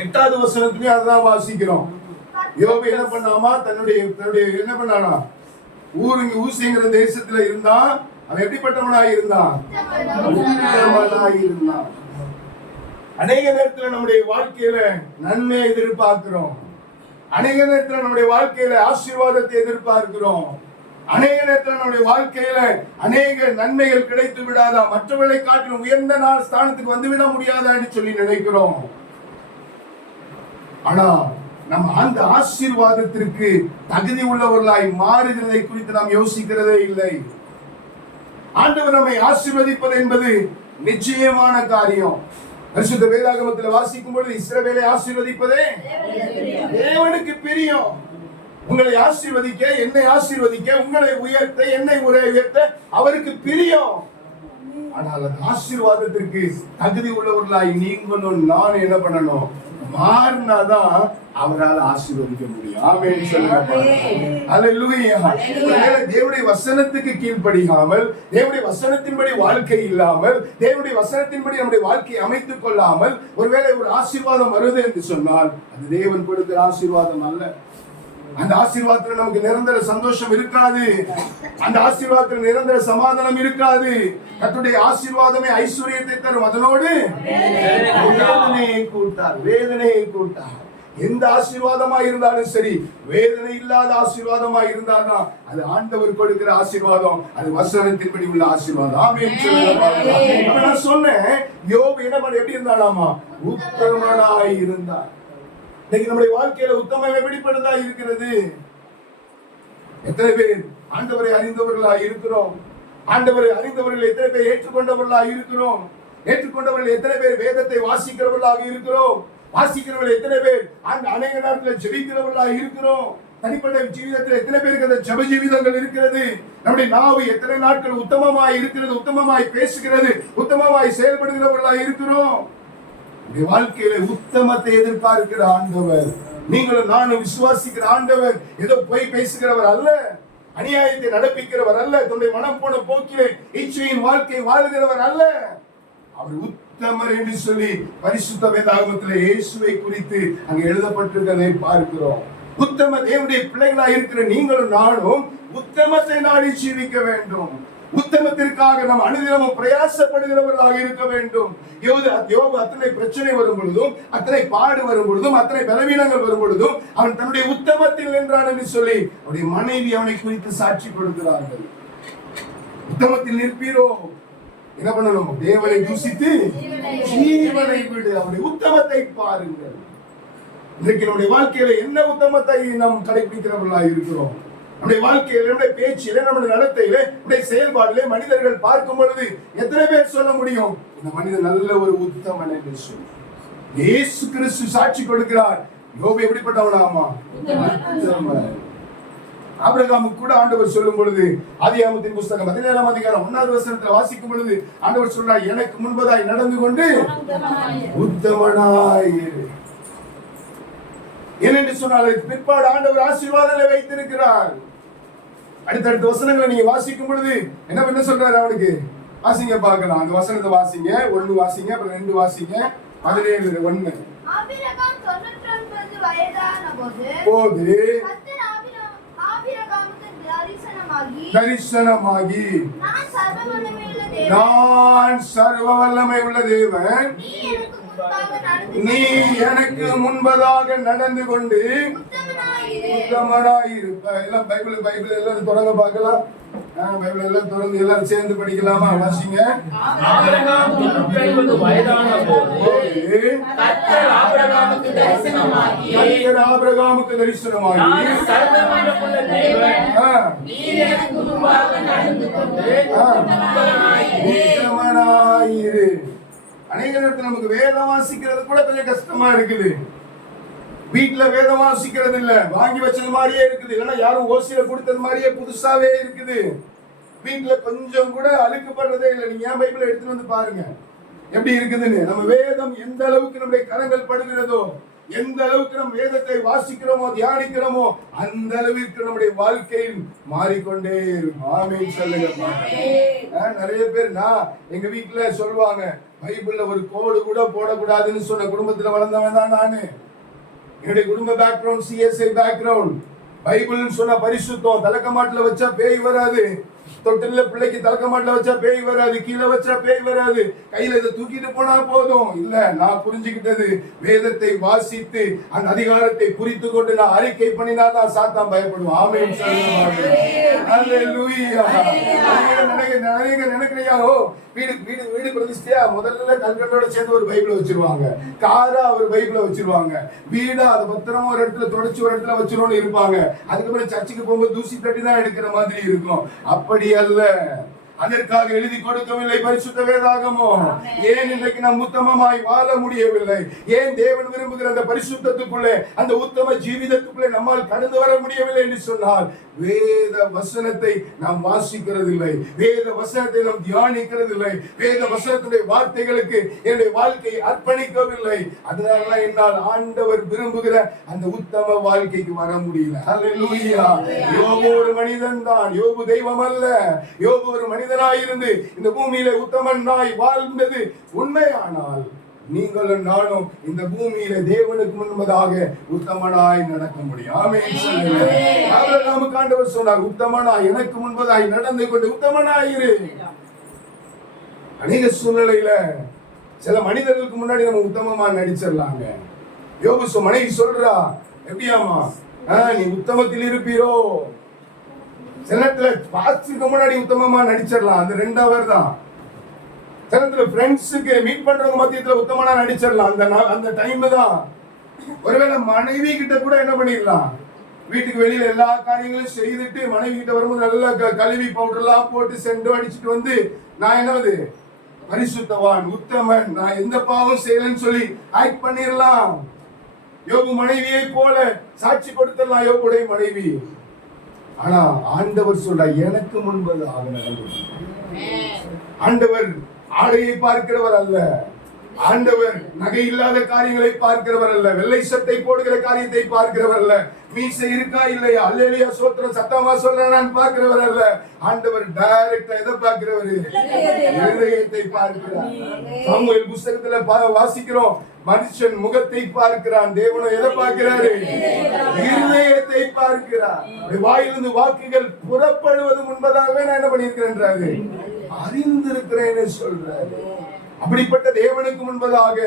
8வது வசனத்துலயும் அதுதான் வாசிக்கிறோம். யோபு என்ன பண்ணாமா, தன்னுடைய என்ன பண்ணானா, ஊசிங்கிற தேசத்துல இருந்தா அவன் எப்படிப்பட்டவனாய் இருந்தான், உத்தமனாய் இருந்தான். அநேக நேரத்துல நம்முடைய வாழ்க்கையில நன்மை எதிர்பார்க்கிறோம், அநேக நேரத்துல நம்முடைய வாழ்க்கையில ஆசீர்வாதத்தை எதிர்பார்க்கிறோம். அநேக நேரத்தில் நம்முடைய வாழ்க்கையில அநேக நன்மைகள் கிடைத்து விடாதா, மற்றவர்களை காட்டிலும் உயர்ந்த ஸ்தானத்துக்கு வந்துவிட முடியாதா என்று சொல்லி நினைக்கிறோம். ஆனா நம்ம அந்த ஆசீர்வாதத்திற்கு தகுதி உள்ளவர்களாய் மாறுகிறதை குறித்து நாம் யோசிக்கிறதே இல்லை. ஆண்டவர் நம்மை ஆசீர்வதிப்பது என்பது நிச்சயமான காரியம். பரிசுத்த வேதாகமத்தில் வாசிக்கும் பொழுது இஸ்ரவேலை ஆசீர்வதிப்பதே தேவனுக்கு பிரியம். உங்களை ஆசீர்வதிக்க, என்னை ஆசீர்வதிக்க, உங்களை உயர்த்த, என்னை உயர்த்த அவருக்கு பிரியம். ஆனால் அந்த ஆசீர்வாதத்திற்கு தகுதி உள்ளவர்களாய் நீங்களும் நான் என்ன பண்ணணும்? மாறினாதான் அவரால் ஆசீர்வதிக்க முடியும். ஆமென் சொல்லுங்க. அல்லேலூயா. தேவனுடைய வசனத்துக்கு கீழ்ப்படியாமல், தேவனுடைய வசனத்தின்படி வாழ்க்கை இல்லாமல், தேவனுடைய வசனத்தின்படி நம்முடைய வாழ்க்கையை அமைத்துக் கொள்ளாமல் ஒருவேளை ஒரு ஆசீர்வாதம் வருது என்று சொன்னால் அது தேவன் கொடுக்கிற ஆசீர்வாதம் அல்ல. அந்த ஆசீர்வாதத்தில் நமக்கு நிரந்தர சந்தோஷம் இருக்காது. அந்த ஆசீர்வாதத்தில் நிரந்தர சமாதானம் இருக்காது. கர்த்தருடைய ஆசீர்வாதமே ஐஸ்வர்யத்தை தரும், அதனோடு வேதனையை கூட்டார், வேதனையை கூட்டார். எந்த ஆசீர்வாதமா இருந்தாலும் சரி, வேதனை இல்லாத ஆசீர்வாதமா இருந்தாதான் அது ஆண்டவர் கொடுக்கிற ஆசீர்வாதம், அது வசனத்தின்படி உள்ள ஆசீர்வாதம். ஆமென் சொல்லுங்க. நான் சொன்னேன், யோபு என்ன பண்ண எப்படி இருந்தாலாமா? உத்தமனாய் இருந்தார். இன்னைக்கு நம்முடைய வாழ்க்கையில உத்தமம் வெளிப்படுதா இருக்கிறது. எத்தனை பேர் ஆண்டவரை அறிந்தவர்களாய் இருக்கிறோம்? ஆண்டவரை அறிந்தவர்கள் எத்தனை பேர் ஏற்றுக்கொண்டவர்களாய் இருக்கிறோம்? ஏற்றுக்கொண்டவர்கள் எத்தனை பேர் வேதத்தை வாசிக்கிறவர்களாக இருக்கிறோம்? வாசிக்கிறவர்கள் எத்தனை பேர் அந்த அநேக நேரத்தில் ஜெபிக்கிறவர்களாக இருக்கிறோம்? தனிப்பட்ட ஜீவிதத்தில் எத்தனை பேருக்கு அந்த ஜெப ஜீவிதங்கள் இருக்கிறது? நம்முடைய நாவு எத்தனை நாட்கள் உத்தமமாய் இருக்கிறது, உத்தமமாய் பேசுகிறது, உத்தமமாய் செயல்படுகிறவர்களாக இருக்கிறோம்? வாழ்க்கையில உத்தமத்தை எதிர்பார்க்கிற ஆண்டவர், நீங்களும் நானும் விசுவாசிக்கிற ஆண்டவர் ஏதோ போய் பேசுகிறவர் அல்ல, அநியாயத்தை நடப்பிக்கிறவர் அல்ல, தன்னுடைய மனம் போன போக்கிலே இச்சையின் வாழ்க்கை வாழுகிறவர் அல்ல. அவர் உத்தமர் என்று சொல்லி பரிசுத்த வேதாகமத்தில் இயேசுவை குறித்து அங்க எழுதப்பட்டிருக்கிறதை பார்க்கிறோம். உத்தம தேவனுடைய பிள்ளைகளாக இருக்கிற நீங்களும் நானும் உத்தமத்தை நாடி ஜீவிக்க வேண்டும். உத்தமத்திற்காக நாம் அனுதினமும் பிரயாசப்படுகிறவர்களாக இருக்க வேண்டும். யோபு அத்தனை பிரச்சனை வரும் பொழுதும், அத்தனை பாடு வரும் பொழுதும், அத்தனை பலவீனங்கள் வரும் பொழுதும் அவன் தன்னுடைய உத்தமத்தில் நின்றான் என்று சொல்லி அவருடைய மனைவி அவனை குறித்து சாட்சி கொடுக்கிறார்கள். உத்தமத்தில் நிற்பீரோ? என்ன பண்ணணும்? தேவனை தூசித்து ஜீவனை விடு. அவருடைய உத்தமத்தை பாருங்கள். இன்றைக்கு நம்முடைய வாழ்க்கையில என்ன உத்தமத்தை நாம் கடைபிடிக்கிறவர்களாக இருக்கிறோம்? நம்முடைய வாழ்க்கையில, நம்முடைய பேச்சில, நம்முடைய நடத்தையில, நம்முடைய செயல்பாடுல மனிதர்கள் பார்க்கும் பொழுது எத்தனை பேர் சொல்ல முடியும் இந்த மனிதன் நல்ல ஒரு உத்தமன் என்று சொல்லி? இயேசு கிறிஸ்து சாட்சி கொடுக்கிறார். யோபு எப்படிப்பட்டவனாமா? உத்தமன். ஆபிரகாமுக்கு கூட ஆண்டவர் சொல்லும் பொழுது ஆதியாகமத்தின் புத்தகம் 17ஆம் அதிகாரம் 1வது வசனத்தில் வாசிக்கும் பொழுது ஆண்டவர் சொல்றார், எனக்கு முன்பதாய் நடந்து கொண்டு உத்தமனாய் இரு. ஏனென்று சொன்னால் பிற்பாடு ஆண்டவர் ஆசீர்வாதங்களை வைத்திருக்கிறார். அடுத்தடுத்த வசனங்களை நீங்க வாசிக்கும் பொழுது என்ன சொல்றாரு அவனுக்கு? வாசிங்க பார்க்கலாம். அந்த வசனத்தை வாசிங்க. 1 வாசிங்க, அப்புறம் 2 வாசிங்க. 17:1. ஆபிரகாம் 99 வயதான போது ஆபிரகாமுக்கு தரிசனமாகி நான் சர்வ வல்லமை உள்ள தேவன், நீ எனக்கு முன்பதாக நடந்து கொண்டு உத்தமனாயிருப்ப. எல்லாம் பைபிள் எல்லாம் தொடங்க பார்க்கலாம். பைபிள் எல்லாம் தொடர்ந்து எல்லாரும் சேர்ந்து படிக்கலாமா? வாசிங்க. ஆபிரகாம் 99 வயதான போது கர்த்தர் ஆபிரகாமுக்கு தரிசனமாகி நான் சர்வ வல்லமையுள்ள தேவன், நீ எனக்கு முன்பாக நடந்து கொண்டு உத்தமனாயிரு. அநேக நேரத்தில் நமக்கு வேதம் வாசிக்கிறது கூட கொஞ்சம் கஷ்டமா இருக்குது. வீட்டுல வேதம் வாசிக்கிறது இல்ல, வாங்கி வச்சது மாதிரியே இருக்குது, இல்லைன்னா யாரும் ஓசியில கொடுத்தது மாதிரியே புதுசாவே இருக்குது. வீட்டுல கொஞ்சம் கூட அழுக்கப்படுறதே இல்லை. நீங்க ஏன் பைபிளை எடுத்துட்டு வந்து பாருங்க எப்படி இருக்குதுன்னு. நம்ம வேதம் எந்த அளவுக்கு நம்முடைய கரங்கள் படுகிறதோ, எந்த அளவுக்கு நம்ம வேதத்தை வாசிக்கிறோமோ, தியானிக்கிறோமோ, அந்த அளவிற்கு நம்முடைய வாழ்க்கையில் மாறிக்கொண்டே இருக்கும். ஆமென் சொல்லுங்க. நிறைய பேர் எங்க வீட்டுல சொல்லுவாங்க, பைபிள்ல ஒரு கோடு கூட போடக்கூடாதுன்னு சொன்ன குடும்பத்துல வளர்ந்தவன் தான் நானு. என்னுடைய குடும்ப பேக்ரவுண்ட் சிஎஸ்ஐ பேக்ரவுண்ட். பைபிள்னு சொன்ன பரிசுத்தம், தலைக்கமாட்டில் வச்சா பேய் வராது. தொட்டில பிள்ளைக்கு தலக்க மாட்டல வச்சா பேய் வராது, கீழே வச்சா பேய் வராது, கையில இதை தூக்கிட்டு போனா போதும். இல்ல, நான் புரிஞ்சுக்கிட்டது வேதத்தை வாசித்து அந்த அதிகாரத்தை புரிந்து கொண்டு நான் அறிக்கை பண்ணினா தான் சாத்தான் பயப்படுவான். ஆமென் சொல்லுங்க. ஹalleluya. நீங்க நினைக்கிறீங்க வீடு வீடு வீடு பிரதிஷ்டையா முதல்ல கல்கண்டோட சேர்ந்து ஒரு பைபிளை வச்சிருவாங்க, காரா ஒரு பைபிளை வச்சிருவாங்க, வீடா அதை பத்திரமா ஒரு இடத்துல தொடச்சு ஒரு இடத்துல வச்சிருவோம்னு இருப்பாங்க. அதுக்கப்புறம் சர்ச்சுக்கு போகும்போது தூசி தட்டி தான் எடுக்கிற மாதிரி இருக்கும். அப்படி அல்ல, அதற்காக எழுதி கொடுக்கவில்லை பரிசுத்த வேதாகமம். ஏன் இன்றைக்கு நாம் உத்தமமாய் வாழ முடியவில்லை? ஏன் தேவன் விரும்புகிற அந்த பரிசுத்தத்துக்குள்ளே, அந்த உத்தம ஜீவிதத்துக்குள்ளே நம்மால் கடந்து வர முடியவில்லை என்று சொன்னால் வேத வசனத்தை நாம் வாசிக்கிறது இல்லை, வேத வசனத்தை நாம் தியானிக்கிறது இல்லை, வேத வசனத்துடைய வார்த்தைகளுக்கு என்னுடைய வாழ்க்கையை அர்ப்பணிக்கவில்லை. அதனால என்னால் ஆண்டவர் விரும்புகிற அந்த உத்தம வாழ்க்கைக்கு வர முடியல. ஹல்லேலூயா. யோபு ஒரு மனிதன் தான், யோபு தெய்வம் அல்ல. யோபு ஒரு மனிதனாயிருந்து இந்த பூமியில உத்தமனாய் வாழ்ந்தது உண்மையானால் நீங்களும் நானும் இந்த பூமியில தேவனுக்கு முன்பதாக உத்தமனாய் நடக்க முடியும். ஆமென் சொல்லுங்க. ஆபிரகாமுக்கு ஆண்டவர் சொன்னார், உத்தமனாய் எனக்கு முன்பதாய் நடந்து கொண்டு உத்தமனாயிரு. அநேக சூழ்நிலையில சில மனிதர்களுக்கு முன்னாடி நம்ம உத்தமமா நடிச்சிடலாங்க. யோபு மனைவி சொல்றா, எப்படியாமா நீ உத்தமத்தில் இருப்பீரோ? சில நேரத்துல பாஸ்டருக்கு முன்னாடி உத்தமமா நடிச்சிடலாம், அது ரெண்டாவது தான். சில நேரத்துல ஃப்ரெண்ட்ஸுக்கு மீட் பண்றவங்க மத்தியத்துல உத்தமனா நடிச்சிடலாம், அந்த டைம் தான். ஒருவேளை மனைவி கிட்ட கூட என்ன பண்ணிடலாம், வீட்டுக்கு வெளியில எல்லா காரியங்களும் செய்துட்டு மனைவி கிட்ட வரும்போது நல்லா கழுவி பவுடர் எல்லாம் போட்டு சென்று அடிச்சுட்டு வந்து நான் என்னது பரிசுத்தவான் உத்தமன், நான் எந்த பாவம் செய்யலன்னு சொல்லி ஆக்ட் பண்ணிடலாம். யோபு மனைவியை போல சாட்சி கொடுத்துடலாம் யோபுடைய மனைவி. ஆனா ஆண்டவர் சொல்ற, எனக்கு முன்பதாக நடந்தது. ஆண்டவர் ஆடையை பார்க்கிறவர் அல்ல, ஆண்டவர் நகை இல்லாத காரியங்களை பார்க்கிறவர் அல்ல, வெள்ளை சட்டை போடுகிற காரியத்தை பார்க்கிறவர் அல்ல, மீசை இருக்கா இல்லையா அல்லேலூயா சோத்திரம் சத்தமா சொல்றேன் பார்க்கிறவர் அல்ல. ஆண்டவர் டைரக்டா எதை பார்க்கிறவர்? இருதயத்தை பார்க்கிறார். சாமுவேல் புத்தகத்துல வாசிக்கிறோம், மனுஷன் முகத்தை பார்க்கிறான், தேவனோ எதை பார்க்கிறாரு? இருதயத்தை பார்க்கிறார். வாயிலிருந்து வாக்குகள் புறப்படுவது முன்பதாகவே நான் என்ன பண்ணிருக்கிறேன்றாரு, அறிந்திருக்கிறேன்னு சொல்றாரு. அப்படிப்பட்ட தேவனுக்கு முன்பதாக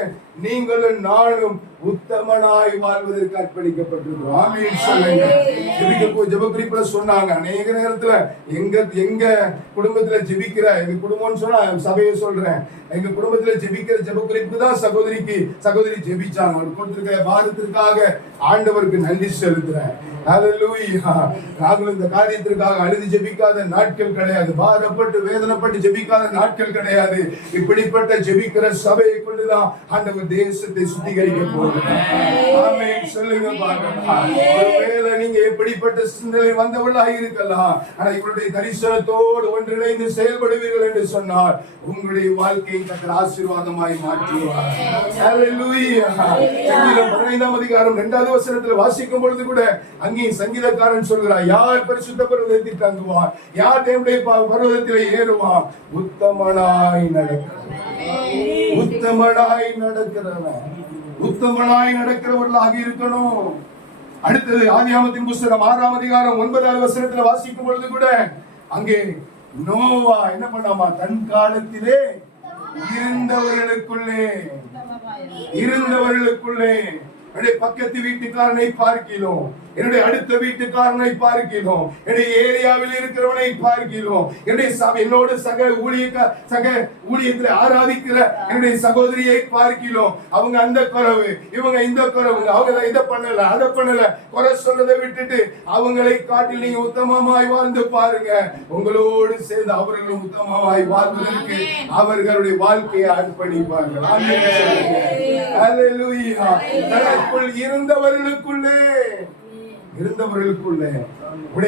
நீங்களும் நானும் உத்தமனாய் வாழ்வதற்கு அர்ப்பணிக்கப்பட்டிருக்கிறோம். ஆமென் சொல்லுங்க. ஜெபக்குறிப்புல சொன்னாங்க, அநேக நேரத்துல எங்க குடும்பத்துல ஜெபிக்கிற, எங்க குடும்பம்னு சொன்னா சபையை சொல்றேன், எங்க குடும்பத்துல ஜெபிக்கிற ஜெபக்குறிப்பு தான் சகோதரி ஜெபிச்சாங்க. அவர் கொடுத்திருக்கிற பாரத்திற்காக ஆண்டவருக்கு நன்றி செலுத்துறேன். ஹல்லேலூயா. நாங்கள் இந்த காரியத்திற்காக அழுது ஜெபிக்காத நாட்கள் கிடையாது, பாரப்பட்டு வேதனைப்பட்டு ஜெபிக்காத நாட்கள் கிடையாது. இப்படிப்பட்ட ஜெபிக்கிற சபையை கொண்டுதான் ஆண்டவர் தேசத்தை சுத்திகரிக்க போகிறார். ஆமென் சொல்லுங்க பார்க்கலாம். ஒருவேளை நீங்க எப்படிப்பட்ட சிந்தனை வந்தவர்களாக இருக்கலாம், ஆனா இவருடைய தரிசனத்தோடு ஒன்றிணைந்து செயல்படுவீர்கள் என்று சொன்னால் உங்களுடைய வாழ்க்கையை கர்த்தர் ஆசீர்வாதமாய் மாற்றுவார். ஹல்லேலூயா. சங்கீதம் 15ஆம் அதிகாரம் 2வது வசனத்தில் வாசிக்கும் பொழுது கூட அங்கேயும் சங்கீதக்காரன் சொல்கிறார், யார் பரிசுத்த பர்வதத்தில் தங்குவார், யார் தேவனுடைய பர்வதத்தில் ஏறுவார்? உத்தமனாய் நடக்கிறவர்களாக இருக்கணும். அடுத்தது ஆதியாகமத்தின் புத்தகம் 6ஆம் அதிகாரம் 9வது வசனத்தில் வாசிக்கும் பொழுது கூட அங்கே நோவா என்ன பண்ணாமா, தன் காலத்திலே இருந்தவர்களுக்குள்ளே என்னுடைய பக்கத்து வீட்டுக்காரனை பார்க்கிறோம், என்னுடைய அடுத்த வீட்டுக்காரனை பார்க்கிறோம், என்னுடைய ஏரியாவில் இருக்கிறவனை பார்க்கிறோம், என்னுடைய என்னோடு சக ஊழியத்தில் ஆராதிக்கிற என்னுடைய சகோதரியை பார்க்கிறோம். அவங்க அந்த குறவு, இவங்க இந்த குறவு, அவங்க இதை பண்ணல அதை பண்ணல, குறை சொல்றதை விட்டுட்டு அவங்களை காட்டில் நீங்க உத்தமமாய் வாழ்ந்து பாருங்க. உங்களோடு சேர்ந்து அவர்களும் உத்தமமாய் வாழ்வதற்கு அவர்களுடைய வாழ்க்கையை அர்ப்பணிப்பார்கள். ஹல்லேலூயா. தனக்குள் இருந்தவர்களுக்குள்ளே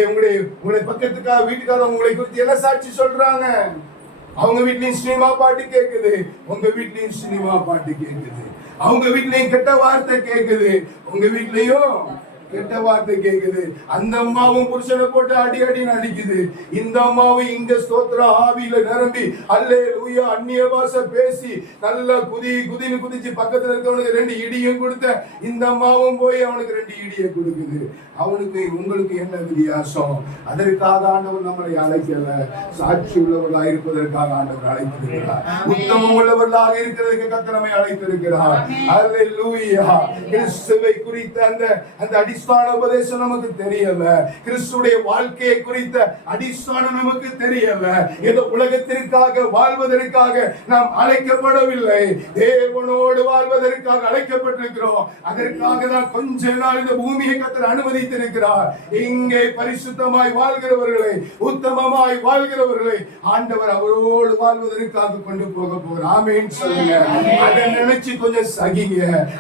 உங்களுடைய பக்கத்துக்காக வீட்டுக்காரங்க உங்களை குறித்து என்ன சாட்சி சொல்றாங்க? அவங்க வீட்லயும் சினிமா பாட்டு கேக்குது, உங்க வீட்லயும் சினிமா பாட்டு கேக்குது. அவங்க வீட்லயும் கெட்ட வார்த்தை கேக்குது, உங்க வீட்லயும் கெட்ட வார்த்தை கேக்குது. அந்த அம்மாவும் புருஷனை போட்டு அடி அடின்னு அடிக்குது. இந்த அம்மாவும் இங்க ஸ்தோத்திரம் ஆவியில நிரம்பி அல்லேலூயா அந்நிய பாஷை பேசி நல்லா குதின்னு குதிச்சு பக்கத்துல இருக்கவனுக்கு 2 இடியும் கொடுத்த இந்த அம்மாவும் போய் அவனுக்கு 2 இடியை கொடுக்குது. அவனுக்கு உங்களுக்கு என்ன வித்தியாசம்? அதற்காக ஆண்டவர் நம்மளை அழைக்கல. சாட்சி உள்ளவர்களாக இருப்பதற்காக ஆண்டவர் அழைத்திருக்கிறார். உத்தமம் உள்ளவர்களாக இருக்கிறதுக்கு கர்த்தர் நம்மை அழைத்திருக்கிறார். அல்லேலூயா. கிறிஸ்துவை குறித்த அந்த அடிஸ்தான உபதேசம் நமக்கு தெரியல. கிறிஸ்துடைய வாழ்க்கையை குறித்த அடிஸ்தானம் நமக்கு தெரியல. ஏதோ உலகத்திற்காக வாழ்வதற்காக நாம் அழைக்கப்படவில்லை. தேவனோடு வாழ்வதற்காக அழைக்கப்பட்டிருக்கிறோம். அதற்காக தான் கொஞ்ச நாள் இந்த பூமியை கர்த்தர் அனுமதித்திருக்கிறார். இங்கே பரிசுத்தமாய் வாழ்கிறவர்களை, உத்தமமாய் வாழ்கிறவர்களை ஆண்டவர் அவரோடு வாழ்வதற்காக கொண்டு போக போகிறார். ஆமென் சொல்லுங்க. அதை நினைச்சு கொஞ்சம் சகிங்க,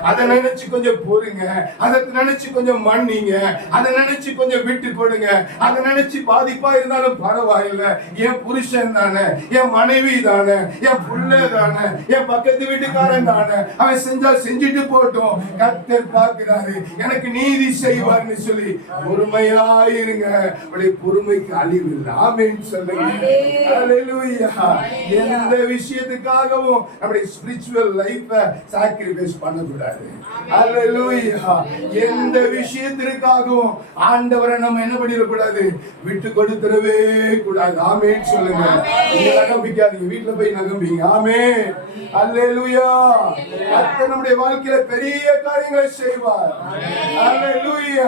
அதை நினைச்சு கொஞ்சம் பொறுங்க, அதை நினைச்சு கொஞ்சம் மன்னிங்க, அதை நினைச்சு கொஞ்சம் விட்டு கொடுங்க. அதை நினைச்சு பாதிப்பா இருந்தாலும் பரவாயில்லை. என் புருஷன் தானே, என் மனைவி தானே, என் புள்ள தானே, என் பக்கத்து வீட்டுக்காரன் தானே, அவன் செஞ்சா செஞ்சுட்டு போட்டோம். கர்த்தர் பார்க்கிறாரு, எனக்கு நீதி செய்வார்னு சொல்லி பொறுமையாயிருங்க. அவருடைய பொறுமைக்கு அழிவு இல்லை. ஆமென் சொல்லுங்க. ஹalleluya. எந்த விஷயத்துக்காகவும் நம்முடைய ஸ்பிரிச்சுவல் லைஃப சாக்ரிஃபைஸ் பண்ணக்கூடாது. ஹalleluya. எந்த விஷயத்திற்காகவும் ஆண்டவரை நம்ம என்ன பண்ணிடக்கூடாது, விட்டு கொடுத்துடவே கூடாது. ஆமென் சொல்லுங்க. நீங்க நம்பிக்காதீங்க, வீட்டுல போய் நம்பிங்க. ஆமென். ஹalleluya. கர்த்தர் நம்முடைய வாழ்க்கையில பெரிய காரியங்களை செய்வார். ஹalleluya.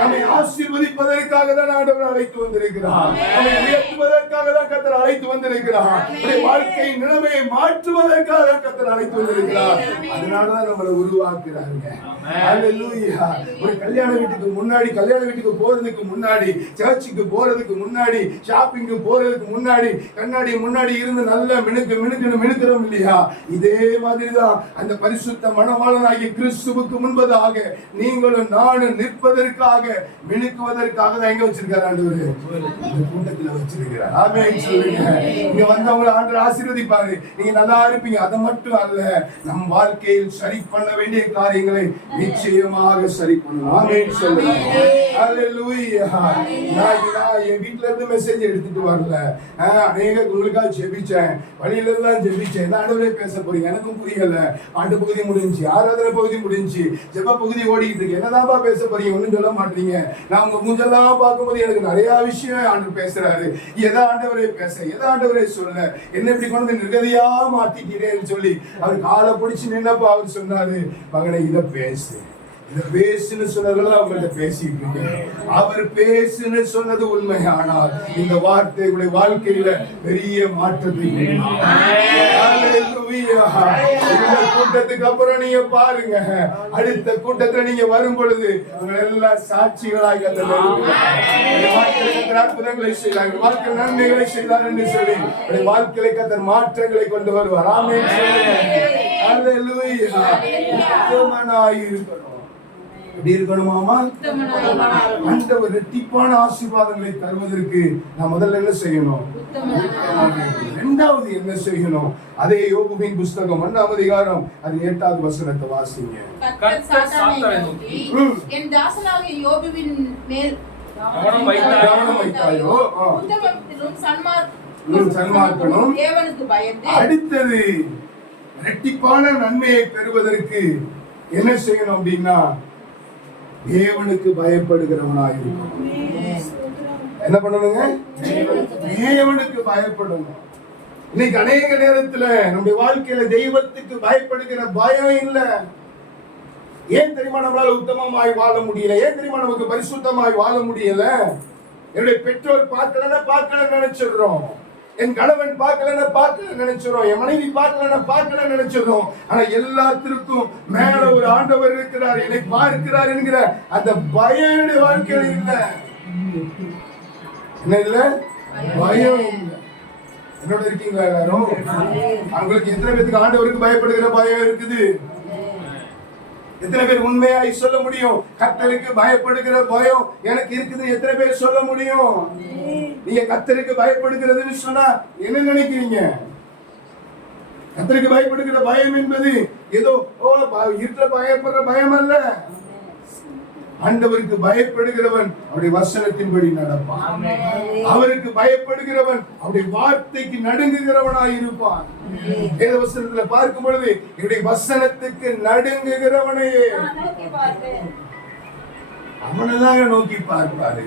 நம்மை ஆசீர்வதிப்பதற்காக தான் ஆண்டவர் அழைத்து வந்திருக்கிறார். நம்மை உயர்த்துவதற்காக தான் கர்த்தர் அழைத்து வந்திருக்கிறார். நம்முடைய வாழ்க்கையின் நிலைமையை மாற்றுவதற்காக தான் கர்த்தர் அழைத்து வந்திருக்கிறார். அதனால தான் நம்மளை உருவாக்குறாங்க. ஹalleluya. ஒரு கல்யாண வீட்டுக்கு முன்னாடி, கல்யாண வீட்டுக்கு போறதுக்கு முன்னாடி, சர்ச்சுக்கு போறதுக்கு முன்னாடி, ஷாப்பிங்க்கு போறதுக்கு முன்னாடி கண்ணாடி முன்னாடி இருந்து நல்ல மினுக்கிறோம் இல்லையா? இதே மாதிரிதான் அந்த பரிசுத்த மணவாளனாகிய கிறிஸ்துவுக்கு முன்பதாக நீங்களும் நானும் நிற்பதற்காக, மினுக்குவதற்காக தான் எங்க வச்சிருக்காரு ஆண்டவர்? இந்த கூட்டத்துல வச்சிருக்கிறார். ஆமென் சொல்லுங்க. இங்க வந்தவங்களை ஆண்டவர் ஆசீர்வதிப்பாரு. நீங்க நல்லா இருப்பீங்க. அது மட்டும் அல்ல, நம் வாழ்க்கையில் சரி பண்ண வேண்டிய காரியங்களை நிச்சயமாக சரி பண்ணணும். ஆமென் சொல்லுங்க. ஹalleluya. நான் என் வீட்ல இருந்து மெசேஜ் எடுத்துட்டு வரல. அநேக உங்களுக்காக ஜெபிச்சேன், வழியில எல்லாம் ஜெபிச்சேன். ஆண்டவரே பேச போறீங்க, எனக்கும் புரியல. ஆண்டு பகுதி முடிஞ்சு, ஆராதனை பகுதி முடிஞ்சு, ஜெப பகுதி ஓடிக்கிட்டு இருக்கு. என்னதான்ப்பா பேச போறீங்க? ஒன்னும் சொல்ல மாட்டீங்க. நான் உங்க மூஞ்செல்லாம் பார்க்கும்போது எனக்கு நிறைய விஷயம் ஆண்டு பேசுறாரு. எதை ஆண்டவரே பேச, எதை ஆண்டவரே சொல்ல, என்ன இப்படி கொண்டு நிர்கதியா மாத்திட்டீரேன்னு சொல்லி அவர் காலை பிடிச்சு நின்னப்ப அவர் சொன்னாரு, மகனை இதை பேசு, இத பேசுன்னு சொன்னதெல்லாம் அவங்கள்ட்ட பேசிட்டு இருக்கேன். அவர் பேசுன்னு சொன்னது உண்மையானால் இந்த வார்த்தை உங்களுடைய வாழ்க்கையில பெரிய மாற்றத்தை கூட்டத்துக்கு அப்புறம் நீங்க பாருங்க, அடுத்த கூட்டத்துல நீங்க வரும் பொழுது அவங்க எல்லாம் சாட்சிகளாக அற்புதங்களை செய்தார், வாழ்க்கை நன்மைகளை செய்தார் என்று சொல்லி வாழ்க்கையை கத்தர் மாற்றங்களை கொண்டு வருவார். ஆமென் சொல்லுங்க. எப்படி இருக்கணுமாமா? ஆண்டவர் இரட்டிப்பான ஆசீர்வாதங்களை தருவதற்கு நான் முதல்ல என்ன செய்யணும்? இரண்டாவது என்ன செய்யணும்? அதே யோபுவின் புஸ்தகம் 1ஆம் அதிகாரம் அது 8வது வசனத்தை வாசிங்க. என் தாசனாகிய யோபுவின் மேல் கவனம் வைத்தாயோ? சன்மார்க்கனும் தேவனுக்கு பயந்து. அடுத்தது இரட்டிப்பான நன்மையை பெறுவதற்கு என்ன செய்யணும் அப்படின்னா தேவனுக்கு பயப்படுகிறவனாய் இருக்கணும். என்ன பண்ணணுங்க? தேவனுக்கு பயப்படணும். இன்னைக்கு அநேக நேரத்துல நம்முடைய வாழ்க்கையில தெய்வத்துக்கு பயப்படுகிற பயம் இல்ல. ஏன் தெரியுமா நம்மளால உத்தமமாய் வாழ முடியல? ஏன் தெரியுமா நமக்கு பரிசுத்தமாய் வாழ முடியல? என்னுடைய பெற்றோர் பார்க்கல நினைச்சிடுறோம். என் கணவன் பார்க்கல நினைச்சிடும், என் மனைவி பார்க்கல நினைச்சிடும். ஆனா எல்லாத்திற்கும் மேல ஒரு ஆண்டவர் இருக்கிறார், என்னை பார்க்கிறார் என்கிற அந்த பயம் வாழ்க்கையில இல்ல. என்ன இல்ல? பயம் இல்ல. என்னோட இருக்கீங்களா எல்லாரும்? அவங்களுக்கு எத்தனை பேருக்கு ஆண்டவருக்கு பயப்படுகிற பயம் இருக்குது? எத்தனை பேர் உண்மையாய் சொல்ல முடியும்? கர்த்தருக்கு பயப்படுகிற பயம் எனக்கு இருக்குது. எத்தனை பேர் சொல்ல முடியும்? நீங்க கர்த்தருக்கு பயப்படுகிறதுன்னு சொன்னா என்ன நினைக்கிறீங்க? கர்த்தருக்கு பயப்படுகிற பயம் என்பது ஏதோ இருட்டுல பயப்படுற பயம் அல்ல. ஆண்டவருக்கு பயப்படுகிறவன் அவருடைய வசனத்தின்படி நடப்பான். அவருக்கு பயப்படுகிறவன் அவருடைய வார்த்தைக்கு நடுங்குகிறவனாய் இருப்பான். வேத வசனத்துல பார்க்கும் பொழுது என்னுடைய வசனத்துக்கு நடுங்குகிறவனையே அவனைதாங்க நோக்கி பார்ப்பாரு.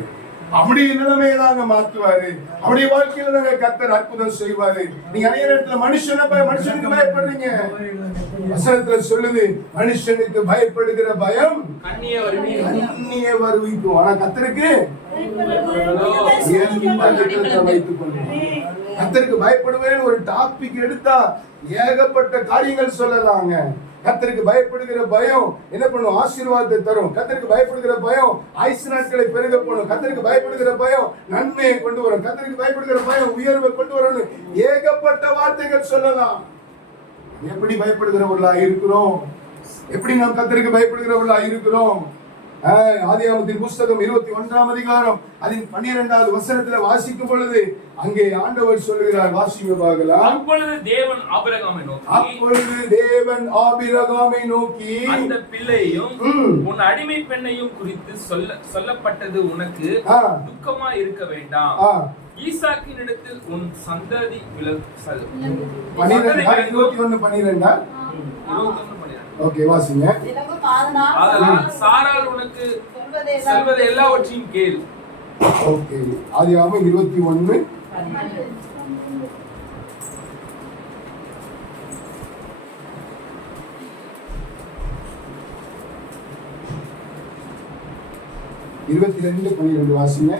அவனுடைய நிலைமையை தாங்க மாற்றுவாரு. அவனுடைய வாழ்க்கையில தாங்க கர்த்தர் அற்புதம் செய்வாரு. நீங்க அநேக இடத்துல மனுஷனுக்கு பயப்படுறீங்க. வசனத்துல சொல்லுது, மனுஷனுக்கு பயப்படுகிற பயம் கண்ணிய வருவிக்கும். ஆனா கர்த்தருக்கு வைத்துக் கொள்ளுங்க. கர்த்தருக்கு பயப்படுவேன் ஒரு டாபிக் எடுத்தா ஏகப்பட்ட காரியங்கள் சொல்லலாங்க. கர்த்தருக்கு பயப்படுகிற பயம் என்ன பண்ணும்? ஆசீர்வாதத்தை தரும். கர்த்தருக்கு பயப்படுகிற பயம் ஆயுசு நாட்களை பெருக பண்ணும். கர்த்தருக்கு பயப்படுகிற பயம் நன்மையை கொண்டு வரும். கர்த்தருக்கு பயப்படுகிற பயம் உயர்வை கொண்டு வரும். ஏகப்பட்ட வார்த்தைகள் சொல்லலாம். எப்படி பயப்படுகிறவர்களா இருக்கிறோம்? எப்படி நாம் கர்த்தருக்கு பயப்படுகிறவர்களா இருக்கிறோம்? ஆதியாகமத்தின் புஸ்தகம் 21ஆம் அதிகாரம் அதின் 12வது வசனத்துல வாசிக்கும் பொழுது அங்கே ஆண்டவர் சொல்லுகிறார், வாசிங்க பார்க்கலாம். அப்பொழுது தேவன் ஆபிரகாமை நோக்கி அந்த பிள்ளையும் உன் அடிமை பெண்ணையும் குறித்து சொல்லப்பட்டது உனக்கு துக்கமா இருக்க வேண்டாம். ஈசாக்கினிடத்தில் உன் சந்ததி 21:12 ஓகே வாசிங்க. சாராள் உனக்கு சொல்வது எல்லாவற்றையும் கேள். ஓகே, ஆதியாகமம் 21 22:12 வாசிங்க.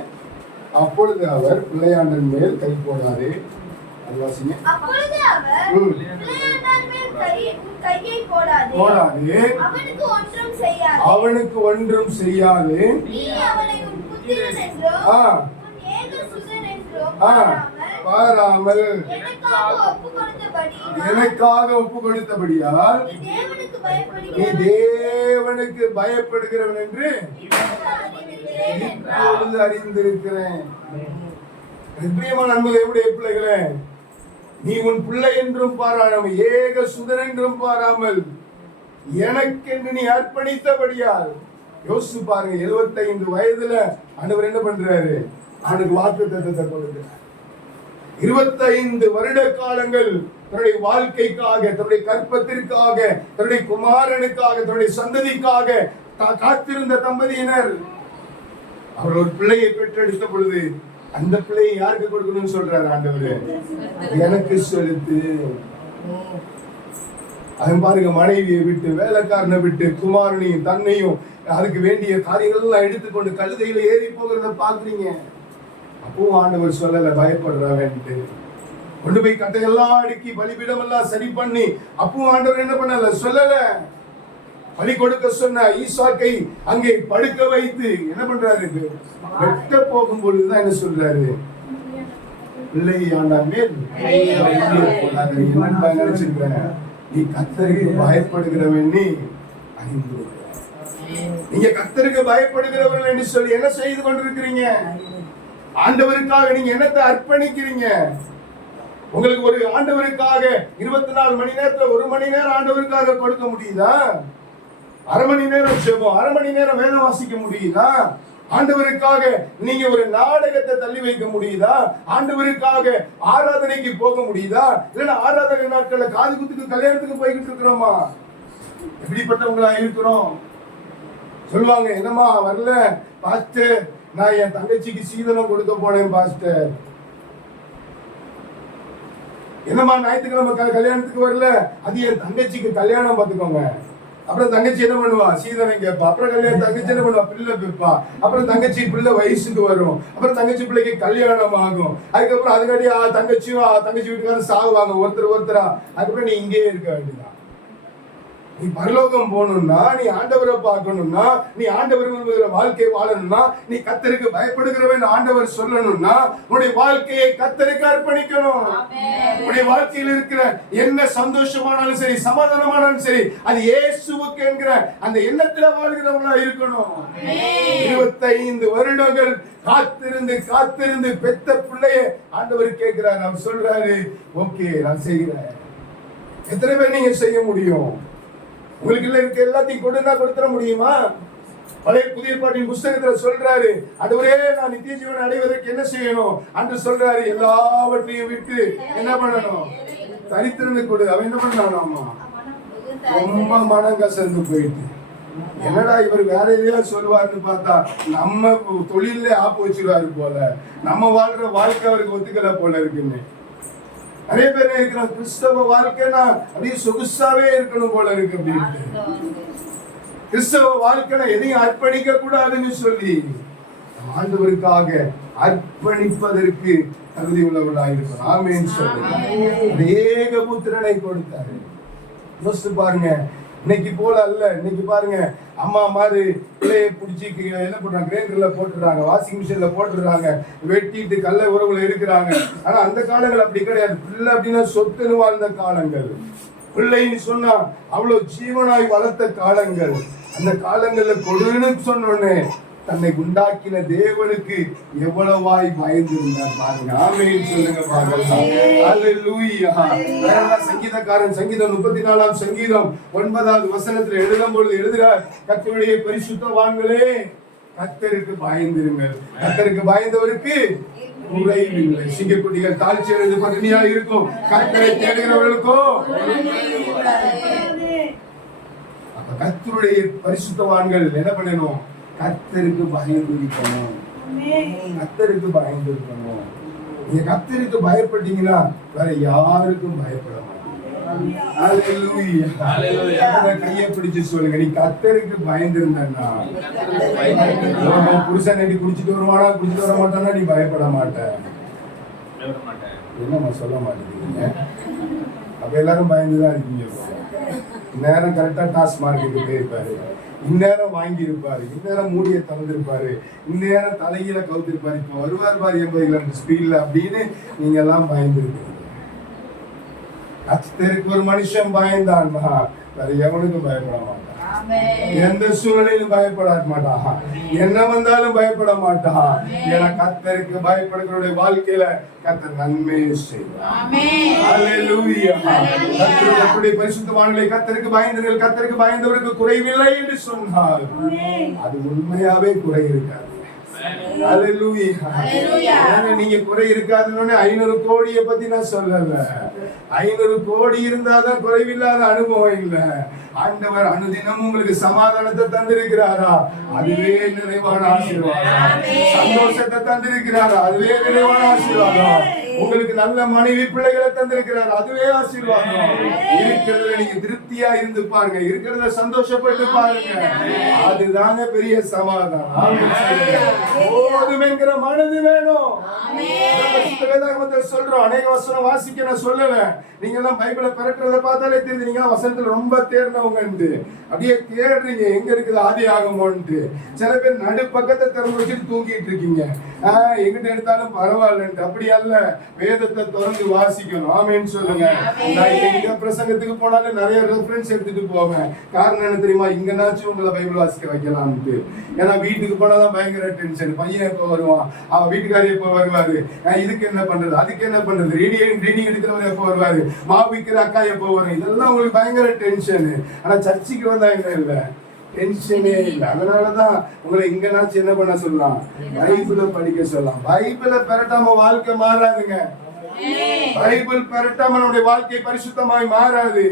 அப்பொழுது அவர் பிள்ளையாண்டன் மேல் கை போடாதே. அது வாசிங்க. அப்பொழுது அவர் பிள்ளையாண்டன் மேல் கையை போடாதே. அவனுக்கு ஒன்றும் செய்யாதே. நீ அவனை உன் புத்திரன் என்றோ உன் ஏக சுதன் என்றோ பாராமல் எனக்காக ஒப்பு கொடுத்தபடியால் நீ தேவனுக்கு பயப்படுகிறவன் என்று இப்பொழுது அறிந்திருக்கிறேன். பிரியமான அன்புடைய பிள்ளைகளே, நீ உன் பிள்ளை என்றும் பாராமல் ஏக சுதன் என்றும் பாராமல் எனக்கென்று நீ அர்ப்பணித்தபடியால். யோசிச்சு பாருங்க, 75 வயதுல ஆண்டவர் என்ன பண்றாரு? அவனுக்கு வாக்குத்தத்தத்தை கொடுக்கிறார். 25 வருட காலங்கள் தன்னுடைய வாழ்க்கைக்காக, தன்னுடைய கற்பத்திற்காக, தன்னுடைய குமாரனுக்காக, தன்னுடைய சந்ததிக்காக காத்திருந்த தம்பதியினர் அவர் ஒரு பிள்ளையை பெற்றெடுத்த பொழுது அந்த பிள்ளையை யாருக்கு கொடுக்கணும்னு சொல்றாரு ஆண்டவர்? எனக்கு செலுத்து. அதன் பாருங்க, மனைவியை விட்டு, வேலைக்காரனை விட்டு, குமாரனையும் தன்னையும் அதுக்கு வேண்டிய காரியங்கள் எல்லாம் எடுத்துக்கொண்டு கழுதையில ஏறி போகிறத பாக்குறீங்க. அப்பவும் ஆண்டவர் சொல்லல பயப்படுறான்ட்டு. கொண்டு போய் கட்டையெல்லாம் அடுக்கி பலிபீடம் எல்லாம் சரி பண்ணி அப்பவும் ஆண்டவர் என்ன பண்ணல? சொல்லல. பலி கொடுக்க சொன்ன ஈசாக்கை அங்கே படுக்க வைத்து என்ன பண்றாரு? வெட்ட போகும் பொழுதுதான் என்ன சொல்றாரு? பிள்ளை ஆண்டான் மேல் நினைச்சிருக்க. நீ கர்த்தருக்கு பயப்படுகிறவன், நீ அறிந்து நீங்க கர்த்தருக்கு பயப்படுகிறவர்கள் என்று சொல்லி என்ன செய்து கொண்டிருக்கிறீங்க? ஆண்டவருக்காக நீங்க என்னத்தை அர்ப்பணிக்கிறீங்க? உங்களுக்கு ஒரு ஆண்டவருக்காக 24 மணி நேரத்துல 1 மணி நேரம் ஆண்டவருக்காக கொடுக்க முடியுதா? அரை மணி நேரம் ஜெபம், அரை மணி நேரம் வேதம் வாசிக்க முடியுதா? ஆண்டவருக்காக நீங்க ஒரு நாடகத்தை தள்ளி வைக்க முடியுதா? ஆண்டவருக்காக ஆராதனைக்கு போக முடியுதா? இல்லைன்னா ஆராதனை நாட்கள்ல காது குத்துக்கு கல்யாணத்துக்கு போய்கிட்டு இருக்கிறோமா? எப்படிப்பட்டவங்களா இருக்கிறோம்? சொல்லுவாங்க, என்னமா வரல பாஸ்டர், நான் என் தங்கச்சிக்கு சீதனம் கொடுக்க போனேன் பாஸ்டர். என்னமா ஞாயிற்றுக்கிழமை கல்யாணத்துக்கு வரல? அது என் தங்கச்சிக்கு கல்யாணம் பார்த்துக்கோங்க. அப்புறம் தங்கச்சி என்ன பண்ணுவா? சீதனம் கேட்பா. அப்புறம் கல்யாணம் தங்கச்சி என்ன பண்ணுவா? பிள்ளை பெப்பா. அப்புறம் தங்கச்சி பிள்ளை வயசுக்கு வரும். அப்புறம் தங்கச்சி பிள்ளைக்கு கல்யாணம் ஆகும். அதுக்கப்புறம் அதுக்காடி தங்கச்சியும் தங்கச்சி வீட்டுக்காரரும் சாகுவாங்க ஒருத்தரா. அதுக்கப்புறம் நீ இங்கேயே இருக்க வேண்டியதான். நீ பரலோகம் போகணும்னா, நீ ஆண்டவரை பார்க்கணும்னா, நீ ஆண்டவர் வாழ்க்கை வாழணும்னா, நீ கர்த்தருக்கு பயப்படுகிறவன் ஆண்டவர் சொல்லணும்னா, உன்னுடைய வாழ்க்கையை கர்த்தருக்கு அர்ப்பணிக்கணும். உன்னுடைய வாழ்க்கையில் இருக்கிற என்ன சந்தோஷமானாலும் சரி, சமாதானமானாலும் சரி, அது இயேசுவுக்கு என்கிற அந்த எண்ணத்துல வாழ்கிறவங்களா இருக்கணும். 25 வருடங்கள் காத்திருந்து பெத்த பிள்ளைய ஆண்டவர் கேட்கிறார். அவர் சொல்றாரு, ஓகே நான் செய்கிறேன். எத்தனை பேர் நீங்க செய்ய முடியும்? உங்களுக்கு இருக்க எல்லாத்தையும் கொடுத்தர முடியுமா? பழைய புதிய பாட்டின் புஸ்தகத்துல சொல்றாரு, ஆண்டவரே நான் நித்திய ஜீவன் அடைவதற்கு என்ன செய்யணும் என்று சொல்றாரு. எல்லாவற்றையும் விட்டு என்ன பண்ணணும்? தரித்திரனை கொடு. அவன் என்ன பண்ணானாமா? ரொம்ப மனம் கசந்து போயிட்டு, என்னடா இவர் வேற எதையா சொல்லுவாருன்னு பார்த்தா நம்ம தொழில ஆப்பு வச்சிருவாரு போல, நம்ம வாழ்ற வாழ்க்கை அவருக்கு ஒத்துக்கல போல இருக்குன்னு. நிறைய பேர் இருக்கிறோம், கிறிஸ்தவ வாழ்க்கைனா அப்படியே சொகுசாவே இருக்கணும் போல இருக்கு அப்படின்ட்டு. கிறிஸ்தவ வாழ்க்கையில எதையும் அர்ப்பணிக்க கூடாதுன்னு சொல்லி ஆண்டவருக்காக அர்ப்பணிப்பதற்கு தகுதி உள்ளவர்களாக இருக்கணும். ஆமென் சொல்லுங்க. ஏகபுத்திரனை கொடுத்தாரு. யோசிச்சு பாருங்க, இன்னைக்கு போல அல்ல. இன்னைக்கு பாருங்க, அம்மா மாதிரி பிள்ளைய பிடிச்சி என்ன பண்றாங்க, கிரைண்டர்ல போட்டுறாங்க, வாஷிங் மிஷின்ல போட்டுறாங்க, வெட்டிட்டு கள்ள உறவுல இருக்கிறாங்க. ஆனா அந்த காலங்கள் அப்படி கிடையாது. பிள்ளை அப்படின்னா சொத்துன்னு வாழ்ந்த காலங்கள். பிள்ளைன்னு சொன்னா அவ்வளவு ஜீவனாய் வளர்த்த காலங்கள். அந்த காலங்கள்ல கொடுன்னு சொன்னோடனே தன்னை உண்டாக்கின தேவனுக்கு எவ்வளவாய் பயந்திருந்தார் பாருங்க. ஆமென் சொல்லுங்க பார்க்கலாம். அல்லேலூயா. சங்கீதக்காரன் சங்கீதம் 34ஆம் சங்கீதம் 9வது வசனத்தில் எழுதும் பொழுது எழுதுகிறார், கர்த்தருடைய பரிசுத்தவான்களே கர்த்தருக்கு பயந்திருங்கள். கர்த்தருக்கு பயந்தவருக்கு குறைவில்லை. சிங்கக்குட்டிகள் தாழ்ச்சி எழுந்து பட்டினியா இருக்கும், கர்த்தரை தேடுகிறவர்களுக்கோ. கர்த்தருடைய பரிசுத்தவான்கள் என்ன பண்ணணும்? கர்த்தருக்கு பயந்து இருக்கணும். கர்த்தருக்கு பயந்து இருக்கணும். நீங்க கர்த்தருக்கு பயப்பட்டீங்கன்னா வேற யாருக்கும் பயப்பட மாட்டீங்க. அல்லேலூயா. அல்லேலூயா. கையை பிடிச்சு சொல்லுங்க, நீ கர்த்தருக்கு பயந்து இருந்தா புருஷன் நடி குடிச்சிட்டு வருவானா குடிச்சிட்டு வர மாட்டானா நீ பயப்பட மாட்ட. என்னம்மா சொல்ல மாட்டேங்கிறீங்க? அப்ப எல்லாரும் பயந்துதான் இருக்கீங்க. இந்நேரம் கரெக்டா டாஸ் மார்க்கெட்டு போயிருப்பாரு, இந்நேரம் வாங்கி இருப்பாரு, இந்நேரம் மூடியை திறந்திருப்பாரு, இந்நேரம் தலையில கவுத்திருப்பாரு. இப்ப வருவார் பாரு 80 கிலோமீட்டர் ஸ்பீட்ல அப்படின்னு நீங்க எல்லாம் பயந்துருக்கீங்க. கர்த்தருக்கு ஒரு மனுஷன் பயந்தான்னா வேற எவனுக்கும் பயப்பட மாட்டான். எந்த சூழ்நிலையிலும் பயப்பட மாட்டான். என்ன வந்தாலும் பயப்பட மாட்டான். ஏன்னா கர்த்தருக்கு பயப்படுகிறவருடைய வாழ்க்கையில கர்த்தர் நன்மையை செய்வார். அல்லேலூயா. கர்த்தருடைய பரிசுத்தவான்களை கர்த்தருக்கு பயந்தவர்கள், கர்த்தருக்கு பயந்தவருக்கு குறைவில்லை என்று சொன்னார். அது உண்மையாவே குறை இருக்காது. அல்லேலூயா. நீங்க குறை இருக்காதுன்னு 500 கோடியை பத்தி நான் சொல்லல. 500 கோடி இருந்தாதான் குறைவில்லாத அனுபவம் இல்ல. ஆண்டவர் அனுதினமும் உங்களுக்கு சமாதானத்தை தந்திருக்கிறாரா, அதுவே நிறைவான ஆசீர்வாதம். சந்தோஷத்தை தந்திருக்கிறாரா, அதுவே நிறைவான ஆசீர்வாதம். உங்களுக்கு நல்ல மனைவி பிள்ளைகளை தந்திருக்கிறார், அதுவே ஆசீர்வாதம். இருக்கிறதுல நீங்க திருப்தியா இருந்து பாருங்க, இருக்கிறத சந்தோஷப்பட்டு பாருங்க, அதுதாங்க பெரிய சமாதானம். போதும் என்கிற மனது வேணும். சொல்றோம், அநேக வசனம் வாசிக்க நான் சொல்லல. நீங்க எல்லாம் பைபிளை பெறட்டுறத பார்த்தாலே தெரியுது, நீங்க வசனத்துல ரொம்ப தேர்ந்தவங்க. அப்படியே தேடுறீங்க எங்க இருக்குது ஆதி ஆகமோன்ட்டு. சில பேர் நடு பக்கத்தை திறந்து வச்சுட்டு தூங்கிட்டு இருக்கீங்க. எங்கிட்ட எடுத்தாலும் பரவாயில்லன்ட்டு. அப்படி அல்ல, வேதத்தை திறந்து வாசிக்கணும். ஆமென் சொல்லுங்க. நான் எங்க பிரசங்கத்துக்கு போனாலும் நிறைய ரெஃபரன்ஸ் எடுத்துட்டு போவேன். காரணம் என்ன தெரியுமா? இங்கனாச்சும் உங்களை பைபிள் வாசிக்க வைக்கலாம்ட்டு. ஏன்னா வீட்டுக்கு போனாதான் பயங்கர டென்ஷன். பையன் எப்போ வருவான், அவன் வீட்டுக்காரர் எப்போ வருவாரு, இதுக்கு என்ன பண்றது, அதுக்கு என்ன பண்றது, ரீடிங் எடுக்கிறவர் எப்போ வருவாரு, மாவு விற்கிற அக்கா எப்போ வரும், இதெல்லாம் உங்களுக்கு பயங்கர டென்ஷன். ஆனா சர்ச்சுக்கு வந்தா என்ன இல்லை, டென்ஷனே இல்லை. அதனாலதான் உங்களை இங்கனாச்சும் என்ன பண்ண சொல்லலாம், பைபிளை படிக்க சொல்லலாம். பைபிளை பெறட்டாம வாழ்க்கை மாறாதுங்க. பைபிள் பெறட்டாம நம்முடைய வாழ்க்கை பரிசுத்தமாய் மாறாது.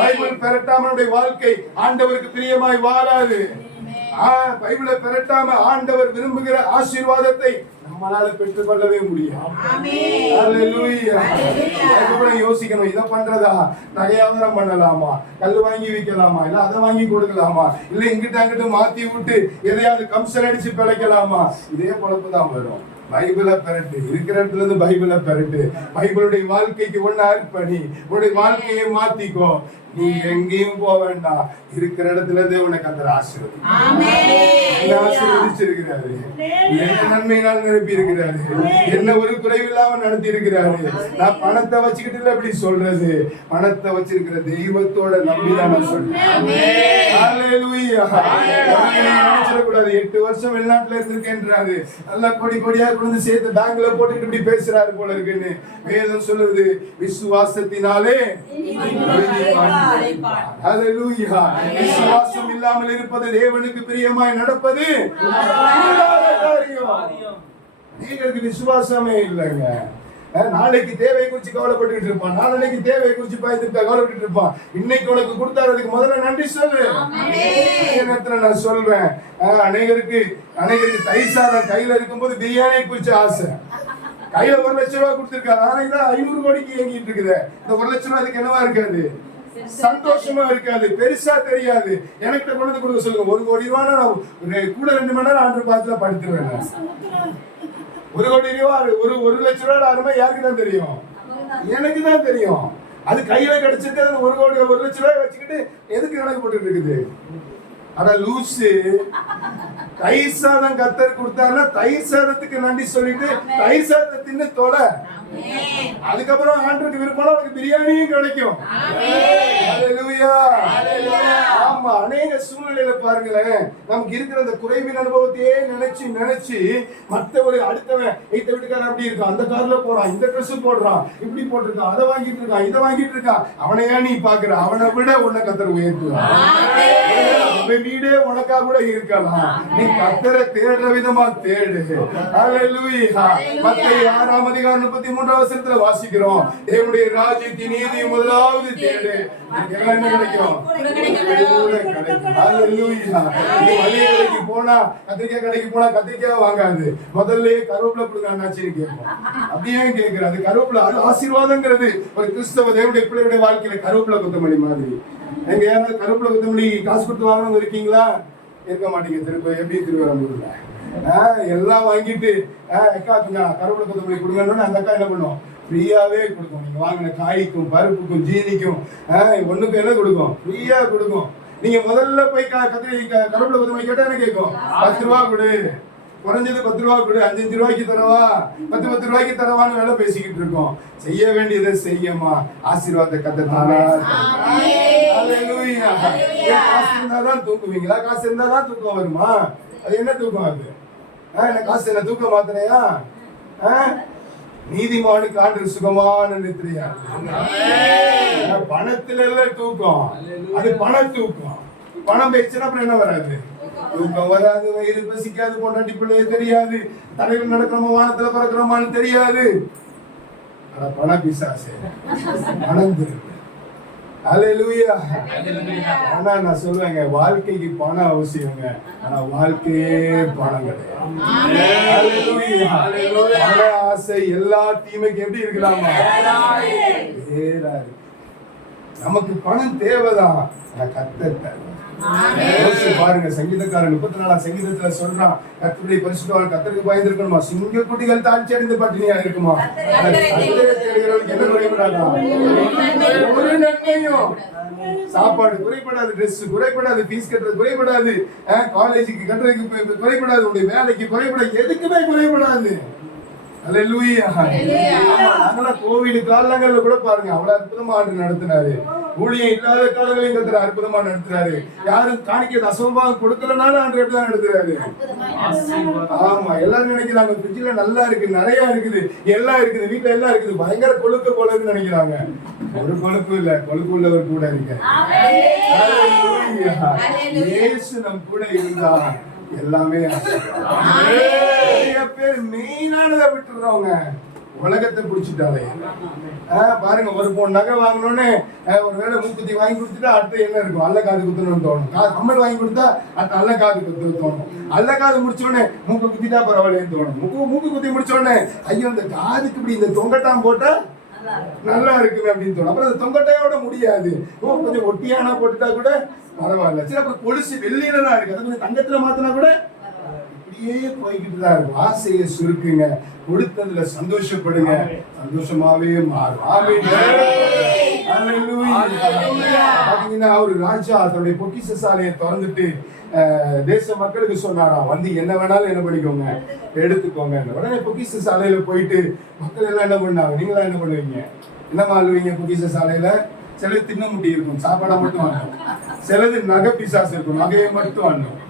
பைபிள் பெறட்டாம நம்முடைய வாழ்க்கை ஆண்டவருக்கு பிரியமாய் வாழாது. பைபிளை பெறட்டாம ஆண்டவர் விரும்புகிற ஆசீர்வாதத்தை நம்மளால பெற்றுக்கொள்ளவே முடியும். யோசிக்கணும், இதை பண்றதா, நகையாவரம் பண்ணலாமா, கல் வாங்கி விற்கலாமா, இல்ல அதை வாங்கி கொடுக்கலாமா, இல்ல இங்கிட்ட அங்கிட்ட மாத்தி விட்டு எதையாவது கம்சல் அடிச்சு பிழைக்கலாமா, இதே பொழப்பு தான் வரும். பைபிளை பெறட்டு, இருக்கிற இடத்துல இருந்து பைபிளை பெறட்டு, பைபிளுடைய வாழ்க்கைக்கு ஒண்ணு அர்ப்பணி, உன்னுடைய வாழ்க்கையை மாத்திக்கோ. நீ எங்கேயும் போக வேண்டாம், இருக்கிற இடத்துல இருந்து உனக்கு அந்த ஆசீர்வதிச்சிருக்கிறாரு. என்ன நன்மையினால் நிரப்பி இருக்கிறாரு, என்ன ஒரு குறைவில்லாம நடத்தி இருக்கிறாரு. நான் பணத்தை வச்சுக்கிட்டு அப்படி சொல்றது, பணத்தை வச்சிருக்கிற தெய்வத்தோட நம்பிதான் நான் சொல்றேன். நினைச்சிடக்கூடாது 8 வருஷம் வெளிநாட்டுல இருந்திருக்கேன்றாரு, நல்லா கொடி கொடியா கொண்டு சேர்த்து பேங்க்ல போட்டுட்டு இப்படி பேசுறாரு போல இருக்குன்னு வேதம் சொல்லுது. விசுவாசத்தினாலே ஹல்லேலூயா. விசுவாசம் இல்லாமல் இருப்பது தேவனுக்கு பிரியமாய் நடப்பது கூடாத காரியம். நீங்களுக்கு விசுவாசமே இல்லைங்க. நாளைக்கு தேவையை குறிச்சு கவலைப்பட்டு இருப்பான், நாளைக்கு தேவையை குறிச்சு பயந்துட்டு கவலைப்பட்டு இருப்பான். இன்னைக்கு உனக்கு கொடுத்தாரதுக்கு முதல்ல நன்றி சொல்லு. நேரத்துல நான் சொல்வேன், அநேகருக்கு தயிர் சாதம் கையில இருக்கும்போது பிரியாணி குறிச்ச ஆசை. கையில 1 லட்சம் ரூபாய் கொடுத்திருக்காரு, ஆனா இதான் 500 கோடிக்கு இயங்கிட்டு இருக்குது. இந்த 1 லட்சம் ரூபாய் அதுக்கு என்னவா இருக்காது, சந்தோஷமா இருக்காது, பெருசா தெரியாது. எனக்கு கொண்டு வந்து கொடுக்க சொல்லுங்க. 1 கோடி ரூபாய் நான் கூட 2 மணி நேரம் ஆண்டு பார்த்துல படுத்துருவேன். 1 கோடி ரூபாய், 1 லட்சம் ரூபாய் அருமை யாருக்கு தான் தெரியும்? எனக்கு தான் தெரியும். அது கையில கிடைச்சிட்டு 1 லட்சம் ரூபாய் வச்சுக்கிட்டு எதுக்கு கணக்கு போட்டு இருக்குது? அட லூசு. தயிர் சாதம் கத்தர் கொடுத்தாருன்னா தயிர் சாதத்துக்கு நன்றி சொல்லிட்டு தயிர் சாதத்தை தின்னு தொலை. அதுக்கப்புறம் ஆண்டவருக்கு விருப்பம் உனக்கு பிரியாணியும் கிடைக்கும். ஹல்லேலூயா. ஆமா, அநேக சூழ்நிலையில பாருங்களேன், நமக்கு இருக்கிற அந்த குறைவின் அனுபவத்தையே நினைச்சு மத்த ஒரு அடுத்தவன் எய்த்த வீட்டுக்காரன் அப்படி இருக்கான், அந்த கார்ல போறான், இந்த ட்ரெஸ் போடுறான், இப்படி போட்டிருக்கான், அதை வாங்கிட்டு இருக்கான், இதை வாங்கிட்டு இருக்கான், அவனையா நீ பாக்குற? அவனை விட உன்னை கத்தர் உயர்த்துவான். அவன் வீடே உனக்கா கூட இருக்கலாம். நீ கத்தரை தேடுற விதமா தேடு. ஹல்லேலூயா. மத்தேயு 6ஆம் அதிகாரம் 33ஆம் வசனத்துல வாசிக்கிறோம், தேவனுடைய ராஜ்யத்தின் நீதியை முதலாவது தேடு, என்ன கிடைக்கும்? ஹல்லேலூயா. நீ மளிகை கடைக்கு போனா, கத்திரிக்காய் கடைக்கு போனா கத்திரிக்காய் வாங்காது, முதல்ல கருவேப்பிலை கொடுங்க அண்ணாச்சி கேட்கும். அப்படியே கேட்கிறாரு. கருவேப்பிலை அது ஆசீர்வாதங்கிறது ஒரு கிறிஸ்தவ தேவனுடைய பிள்ளையுடைய வாழ்க்கையில கருவேப்பிலை கொத்தமல்லி மாதிரி. எங்க யாராவது கருவேப்பிலை கொத்தமல்லி காசு கொடுத்து வாங்கணும் இருக்கீங்களா? இருக்க மாட்டீங்க. எப்படி திருவரம்பூர்ல எல்லாம் வாங்கிட்டு அக்கா கொஞ்சம் கருவேப்பிலை கொத்தமல்லி கொடுங்கன்னு அந்த அக்கா என்ன பண்ணுவோம்? ஃப்ரீயாவே கொடுக்கும். நீங்க வாங்கின காய்க்கும் பருப்புக்கும் ஜீனிக்கும் ஒண்ணுக்கும் என்ன கொடுக்கும்? ஃப்ரீயா கொடுக்கும். நீங்க முதல்ல போய் கருவேப்பிலை கொத்தமல்லி கேட்டா என்ன கேட்கும்? 10 ரூபா கொடு, குறைஞ்சது 10 ரூபா கொடு, 5 ரூபாய்க்கு தரவா, 10 ரூபாய்க்கு தரவான்னு வேலை பேசிக்கிட்டு இருக்கோம். செய்ய வேண்டியதை செய்யமா, ஆசீர்வாதத்தை கத்தத்தாரா. ஹல்லேலூயா. காசு இருந்தாதான் தூக்குவீங்களா? காசு இருந்தாதான் தூக்கம் வருமா? அது என்ன தூக்கம்? அது என்ன காசு? என்ன தூக்க மாத்திரையா? நீதிமானுக்கு ஆண்டு சுகமான நித்திரையா? பணத்துல எல்லாம் தூக்கம், அது பண தூக்கம். பணம் பேச்சுன்னா அப்புறம் என்ன வராது? தூக்கம் வராது, வயிறு பசிக்காது, பொண்டாட்டி பிள்ளைய தெரியாது, தலைவர் நடக்கிறோமா வானத்துல பறக்கிறோமான்னு தெரியாது. ஆனா பண பிசாசு பணம் தெரியும். ஹல்லேலூயா. ஆனா நான் சொல்லுவேங்க, வாழ்க்கைக்கு பணம் அவசியங்க, ஆனா வாழ்க்கையே பணம் கிடையாது. ஹல்லேலூயா. பண ஆசை எல்லா தீமைக்கு எப்படி இருக்கலாமா? நமக்கு பணம் தேவைதான், ஆனா கர்த்தர் தேவை. பாருங்க, சங்கீதக்காரன் 34ஆம் சங்கீதத்துல சொல்றான், கர்த்தருடைய பரிசுத்தவான்கள் கர்த்தருக்கு பயந்திருக்கணுமா, சிங்க குட்டிகள் தாழ்ச்சி அடைந்து பட்டினியா இருக்குமா. கர்த்தரை தேடுகிறவர்களுக்கு என்ன குறைபடாதா? ஒரு நன்மையும். சாப்பாடு குறைபடாது, ட்ரெஸ் குறைபடாது, ஃபீஸ் கட்டுறது குறைபடாது, காலேஜுக்கு கட்டுறதுக்கு குறைபடாது, உடைய வேலைக்கு குறைபடாது, எதுக்குமே குறைபடாது. ஹல்லேலூயா. நாங்களாம் கோவில் காலங்கள்ல கூட பாருங்க அவ்வளவு அற்புதமா ஆண்டு நடத்தினாரு. ஊழியம் இல்லாத காலங்களையும் கத்துற அற்புதமா நடத்துறாரு. யாரும் காணிக்கை அசம்பாகம் கொடுக்கலனாலும் ஆண்டு தான் நடத்துறாரு. ஆமா, எல்லாரும் நினைக்கிறாங்க ஃப்ரிட்ஜ்ல நல்லா இருக்கு, நிறைய இருக்குது, எல்லாம் இருக்குது, வீட்டுல எல்லாம் இருக்குது, பயங்கர கொழுக்க போலன்னு நினைக்கிறாங்க. ஒரு கொழுப்பு இல்ல, கொழுப்பு உள்ளவர் கூட இருக்க. இயேசு நம் கூட இருந்தா எல்லாமே. நிறைய பேர் மெயினானதை விட்டுறவங்க உலகத்தை பிடிச்சிட்டாலே. பாருங்க, ஒரு பொண்ணு நகை வாங்கணும்னு ஒருவேளை மூக்குத்தி வாங்கி கொடுத்துட்டா அடுத்து என்ன இருக்கும்? அல்ல காது குத்தணும்னு தோணும். கம்மல் வாங்கி கொடுத்தா அடுத்து அல்ல காது குத்து தோணும். அல்ல காது முடிச்ச உடனே மூக்கு குத்திட்டா பரவாயில்லன்னு தோணும். மூக்கு குத்தி முடிச்ச உடனே ஐயோ இந்த காதுக்கு இப்படி இந்த தொங்கட்டாம் போட்டா நல்லா இருக்குமே அப்படின்னு தோணும். அப்புறம் அந்த தொங்கட்டையோட முடியாது, கொஞ்சம் ஒட்டியானா போட்டுட்டா கூட பரவாயில்ல. சரி, அப்புறம் கொலுசு வெள்ளியில தான் இருக்கு, அது கொஞ்சம் தங்கத்துல மாத்தினா கூட இப்படியே போய்கிட்டு தான் இருக்கும். ஆசையை சுருக்குங்க, கொடுத்ததுல சந்தோஷப்படுங்க, சந்தோஷமாவே மாறும். பாத்தீங்கன்னா ஒரு ராஜா தன்னுடைய பொக்கிஷ சாலையை திறந்துட்டு தேச மக்களுக்கு சொன்னாராம், வந்து என்ன வேணாலும் என்ன பண்ணிக்கோங்க, எடுத்துக்கோங்க. உடனே பொக்கிஷ சாலையில போயிட்டு மக்கள் எல்லாம் என்ன பண்ணாங்க? நீங்களா என்ன பண்ணுவீங்க? என்னமா அழுவீங்க? பொக்கிஷ சாலையில சிலது தின்ன முட்டி இருக்கும், சாப்பாடை மட்டும் வாங்கும். சிலது நகை பிசாசு இருக்கும், நகையை மட்டும் வாங்கும்.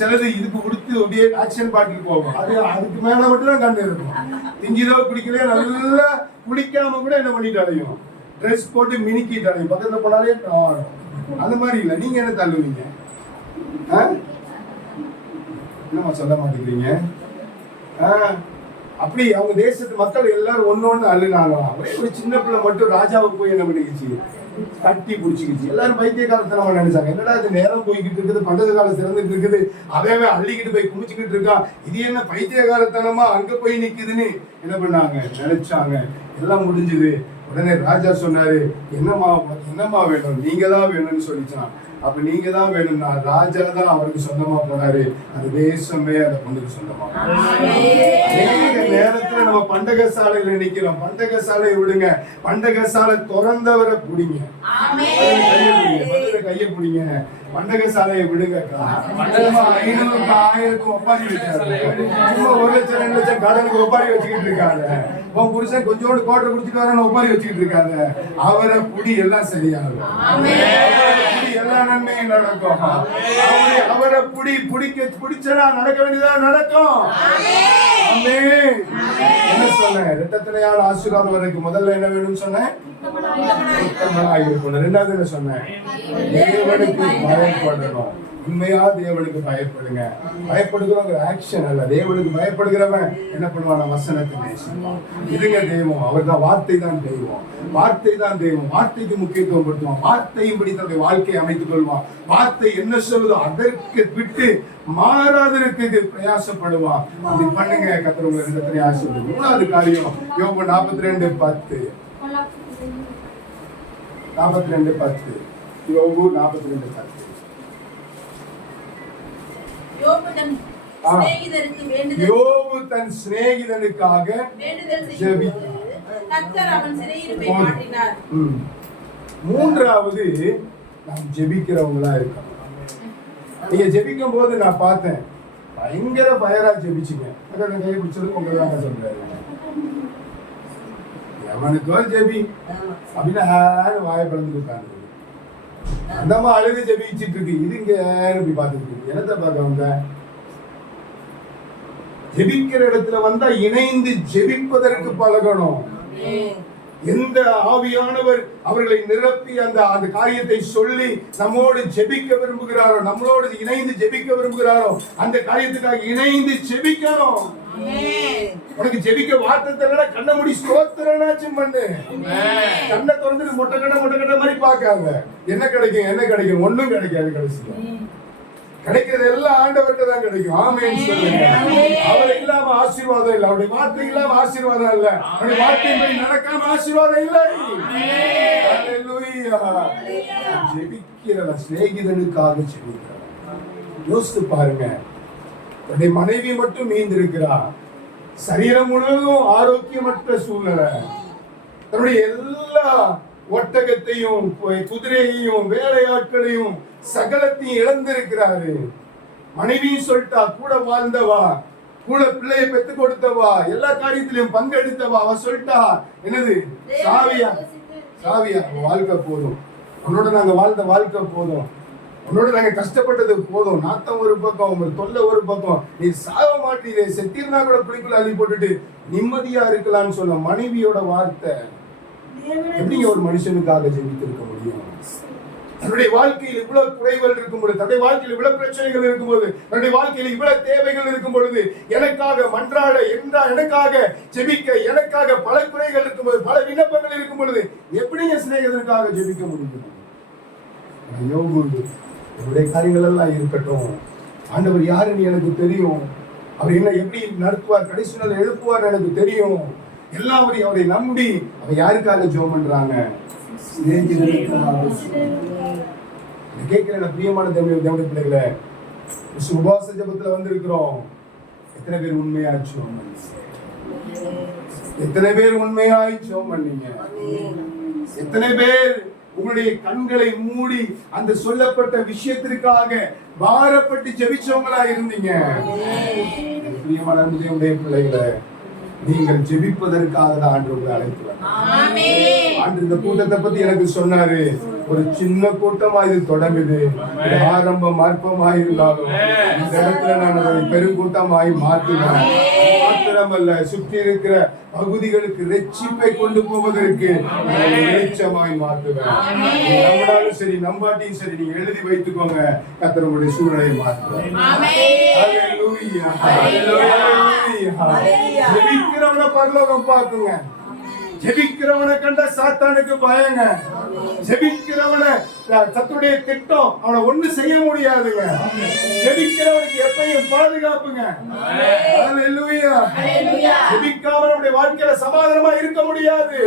சிலது இதுக்கு கொடுத்து அப்படியே ஆக்ஷன் பாட்டுக்கு போகும், அது அதுக்கு மேல மட்டும் தான் கண்டு இருக்கும். திங்கிதோ குடிக்கலையோ நல்லா குடிக்காம கூட என்ன பண்ணிட்டு அலையும், ட்ரெஸ் போட்டு மினிக்கிட்டாங்க பக்கத்துல போனாலே அந்த மாதிரி இல்லை. நீங்க என்ன தள்ளுவீங்க? என்னமா சொல்ல மாட்டேங்கிறீங்க? அப்படி அவங்க தேசத்து மக்கள் எல்லாரும் ஒன்னொன்னு அள்ளுனாங்களாம். ஒரே ஒரு சின்ன பிள்ளை மட்டும் ராஜாவுக்கு போய் என்ன பண்ணிக்கிச்சு, கட்டி பிடிச்சிக்கிச்சு. எல்லாரும் பைத்தியக்காரத்தனமா நினைச்சாங்க. என்னடா இது நேரம் போய்கிட்டு இருக்குது, பண்டது காலம் சிறந்துட்டு இருக்குது, அவையவே அள்ளிக்கிட்டு போய் குமிச்சுக்கிட்டு இருக்கா, இது என்ன பைத்தியக்காரத்தனமா அங்க போய் நிக்குதுன்னு என்ன பண்ணாங்க, நினைச்சாங்க. எல்லாம் முடிஞ்சது. உடனே ராஜா சொன்னாரு, என்னம்மா வேணும், நீங்க தான் வேணும்னு சொல்லிச்சான். அப்ப நீங்க தான் வேணும்னா ராஜா தான் அவருக்கு சொந்தமா போனாரு. அந்த தேசமே அந்த பொண்ணுக்கு சொந்தமா. அநேக நேரத்துல நம்ம பண்டக சாலையில நிக்கிறோம். பண்டக சாலையை விடுங்க, பண்டக சாலை திறந்தவரை பிடிங்க, கையை பிடிங்க. பண்டக சாலையை விடுங்க. 500 1000 ஒப்பாரி வச்சாரு, 1 லட்சம் 2 லட்சம் கடனுக்கு ஒப்பாரி வச்சுக்கிட்டு இருக்காங்க. உன் புருஷன் கொஞ்சோண்டு கோட்டை குடிச்சிட்டு வர ஒப்பாரி வச்சுக்கிட்டு இருக்காங்க. அவரை புடி, எல்லாம் சரியாகும். எல்லா நன்மையும் நடக்கும். அவரை பிடிச்சா நடக்க வேண்டியதா நடக்கும். என்ன சொன்னேன்? இரட்டத்தனையான ஆசீர்வாதம் வரைக்கும் முதல்ல என்ன வேணும்னு சொன்னேன்? ரெண்டாவது என்ன சொன்னேன்? தேவனுக்கு பயப்படணும். உண்மையா தேவனுக்கு பயப்படுங்க. பயப்படுகிறவங்க ஆக்ஷன் அல்ல. தேவனுக்கு பயப்படுகிறவன் என்ன பண்ணுவான்? வசனத்தை நேசிப்பான். இதுங்க தெய்வம். அவர் தான். வார்த்தை தான் தெய்வம். வார்த்தை தான் தெய்வம். வார்த்தைக்கு முக்கியத்துவம் கொடுத்துவான். வார்த்தையின்படி தன்னுடைய வாழ்க்கையை அமைத்துக் கொள்வான். வார்த்தை என்ன சொல்லுதோ அதற்கு விட்டு மாறாதற்கு பிரயாசப்படுவான். அப்படி பண்ணுங்க. கர்த்தர் உங்களை ரெண்டு ஆசீர்வதிப்பார். மூணாவது காரியம் யோபு 42:10. 42:10. யோபு 42:10. யோபு தன் சிநேகிதனுக்காக மூன்றாவது நாம் ஜெபிக்கிறவங்களா இருக்கணும். நீங்க ஜெபிக்கும் போது நான் பார்த்தேன், பயங்கர பயரா ஜெபிச்சுங்க. கையை பிடிச்சது உங்களை சொல்றாரு, எவனுக்கோ ஜெபி அப்படின்னு வாயை பிளந்து உட்காந்து அந்தம்மா அழுது ஜெபிச்சுட்டு இருக்கு. இது இங்க பார்த்துட்டு என்னத்தை பார்க்க வந்த? ஜெபிக்கிற இடத்துல வந்தா இணைந்து ஜெபிப்பதற்கு பழகணும். எந்த ஆவியானவர் அவர்களை நிரப்பி அந்த காரியத்தை சொல்லி நம்மோடு ஜெபிக்க விரும்புகிறாரோ, நம்மளோடு இணைந்து ஜெபிக்க விரும்புகிறாரோ, அந்த காரியத்துக்காக இணைந்து ஜெபிக்கணும். உனக்கு ஜெபிக்க வார்த்தை தெரியல, கண்ண மூடி ஸ்தோத்திரனாச்சும் பண்ணு. கண்ணை திறந்து மொட்டை கடை மாதிரி பார்க்காத. என்ன கிடைக்கும்? ஒண்ணும் கிடைக்காது. கடைசியில் கிடைக்கிறது எல்லாம் ஆண்டவர்கிட்ட தான் கிடைக்கும். ஆமென் சொல்லுங்க. அவர் இல்லாம ஆசீர்வாதம் இல்லை. அவருடைய வார்த்தை இல்லாம ஆசீர்வாதம் இல்ல. அவருடைய வார்த்தையின்படி நடக்காம ஆசீர்வாதம் இல்லை. ஹல்லேலூயா. ஜெபிக்கிற சிநேகிதனுக்காக ஜெபிக்கிறார். யோசித்து பாருங்க. தன்னுடைய மனைவி மட்டும் மீந்திருக்கிறார். சரீரம் முழுவதும் ஆரோக்கியமற்ற சூழ்நிலை. தன்னுடைய எல்லா ஒட்டகத்தையும் குதிரையையும் வேலையாட்களையும் சகலத்தையும் இழந்திருக்கிறாரு. மனைவியும் சொல்லிட்டா, கூட வாழ்ந்தவா, கூட பிள்ளையை பெத்து கொடுத்தவா, எல்லா காரியத்திலையும் பங்கெடுத்தவா, அவ சொல்லிட்டா, என்னது சாவியா வாழ்க்கை போதும், உன்னோட நாங்க வாழ்ந்த வாழ்க்கை போதும், உன்னோட நாங்க கஷ்டப்பட்டது போதும், நாத்தம் ஒரு பக்கம், உங்க தொல்லை ஒரு பக்கம், நீ சாக மாட்டீரே, செத்திருந்தா கூட பிடிக்குள்ள அள்ளி போட்டுட்டு நிம்மதியா இருக்கலாம்னு சொன்ன மனைவியோட வார்த்தை எப்படிங்க ஒரு மனுஷனுக்காக ஜெபித்திருக்க முடியும்? தன்னுடைய வாழ்க்கையில் இவ்வளவு குறைகள் இருக்கும் பொழுது, தன்னுடைய வாழ்க்கையில் இவ்வளவு பிரச்சனைகள் இருக்கும் பொழுது, தன்னுடைய வாழ்க்கையில் இவ்வளவு தேவைகள் இருக்கும் பொழுது, எனக்காக மன்றாட, எனக்காக ஜெபிக்க, எனக்காக பல குறைகள் இருக்கும் போது, பல விண்ணப்பங்கள் இருக்கும் பொழுது எப்படிங்க சிநேகிதனுக்காக ஜெபிக்க முடியும்? என்னுடைய காரியங்கள் எல்லாம் இருக்கட்டும், ஆண்டவர் யாருன்னு எனக்கு தெரியும், அவர் என்ன எப்படி நடத்துவார், கடைசி நாள் எழுப்புவார் எனக்கு தெரியும். எல்லாரையும் அவரை நம்பி அவ யாருக்காக ஜெபம் பண்றாங்க? கேட்கிறேன் பிரியமான தேவனுடைய பிள்ளைகளை, உபவாச ஜெபத்துல வந்திருக்கிறோம். எத்தனை பேர் உண்மையாய் ஜெபம் பண்ணீங்க? எத்தனை பேர் உண்மையாய் ஜெபம் பண்ணீங்க? எத்தனை பேர் உங்களுடைய கண்களை மூடி அந்த சொல்லப்பட்ட விஷயத்திற்காக பாரப்பட்டு ஜெபிச்சவங்களா இருந்தீங்க? பிரியமான தேவனுடைய பிள்ளைகளை, நீங்கள் ஜெபிப்பதற்காக தான் ஆண்டவர் உங்களை அழைக்கிறார். ஆமென். ஆண்டவர் இந்த கூட்டத்தை பத்தி எனக்கு சொன்னாரு, ஒரு சின்ன கூட்டமா இது தொடங்குது. இது ஆரம்பம் அற்பமாய் இருந்தாலும் இந்த இடத்துல நான் அதை பெருங்கூட்டமாய் மாற்றுவேன். மாத்திரமல்ல, சுற்றி இருக்கிற பகுதிகளுக்கு ரட்சிப்பை கொண்டு போவதற்கு வெளிச்சமாய் மாற்றுவேன். நம்மளாலும் சரி நம்பாட்டியும் சரி, நீங்க எழுதி வைத்துக்கோங்க, கர்த்தர் உங்களுடைய சூழ்நிலையை மாற்றுவார். ஹல்லேலூயா, ஹல்லேலூயா. ஜெபிக்கிறவனை பரலோகம் பார்க்குங்க. ஜெபிக்கிறவனை கண்ட சாத்தானுக்கு பயங்க. ஜெபிக்கிறவனை சத்துடைய திட்டம் அவனை ஒண்ணு செய்ய முடியாதுங்க. ஜெபிக்கிறவனுக்கு எப்பயும் பாதுகாப்புங்க. ஹல்லேலூயா. ஜெபிக்காம நம்முடைய வாழ்க்கையில சமாதானமா இருக்க முடியாது.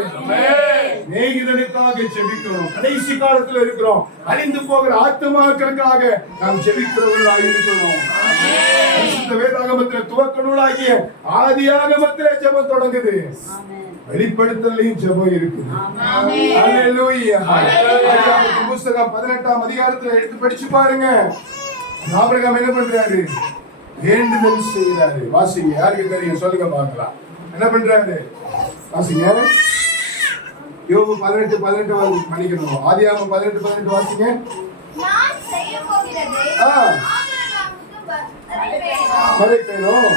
சிநேகிதனுக்காக ஜெபிக்கிறோம். கடைசி காலத்துல இருக்கிறோம். அழிந்து போகிற ஆத்துமாக்களுக்காக நாம் ஜெபிக்கிறவர்களாக இருக்கணும். வேதாகமத்தில் துவக்க நூலாகிய ஆதியாகமத்திலே ஜெபம் தொடங்குது. வெளிப்படுத்தலையும் ஜெபம் இருக்குது. ஹல்லேலூயா. ஆதியாகமத்தின் புத்தகம் 18ஆம் அதிகாரத்துல எடுத்து படிச்சு பாருங்க. ஆபிரகாம் என்ன பண்றாரு? வேண்டுதல் செய்யறாரு. வாசிங்க, யாருக்கு தெரியும் சொல்லுங்க பார்க்கலாம். என்ன பண்றாரு? வாசிங்க. யோபு 18:18 மன்னிக்கணும். ஆதியாகமம் 18:18 வாசிங்க. நான் செய்ய போகிறது மறைப்பேனும்.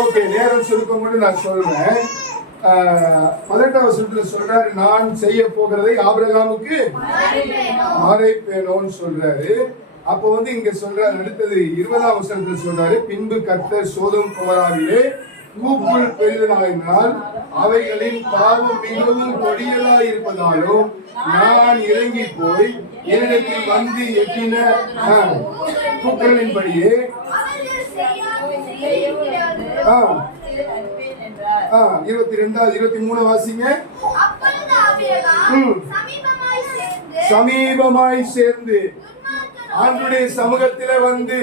ஓகே, நேரம் சுருக்கம் கொண்டு நான் சொல்றேன். 18ஆம் வசனத்துல சொல்றாரு, நான் செய்ய போகிறதை ஆபிரகாமுக்கு மறைப்பேனோன்னு சொல்றாரு. அப்ப இங்க சொல்றாரு, அடுத்தது 20ஆம் வசனத்துல சொல்றாரு, பின்பு கர்த்தர் சோதோம் கொமோராவிலே தூக்குள் பெரிதனாயினால் அவைகளின் பாவம் மிகவும் கொடியதாய் இருப்பதாலும் நான் இறங்கி போய் என்னிடத்தில் வந்து எட்டின தூக்கலின்படியே 22-23 வாசிங்க. சமீபமாய் சேர்ந்து ஆண்டுடைய சமூகத்திலே வந்து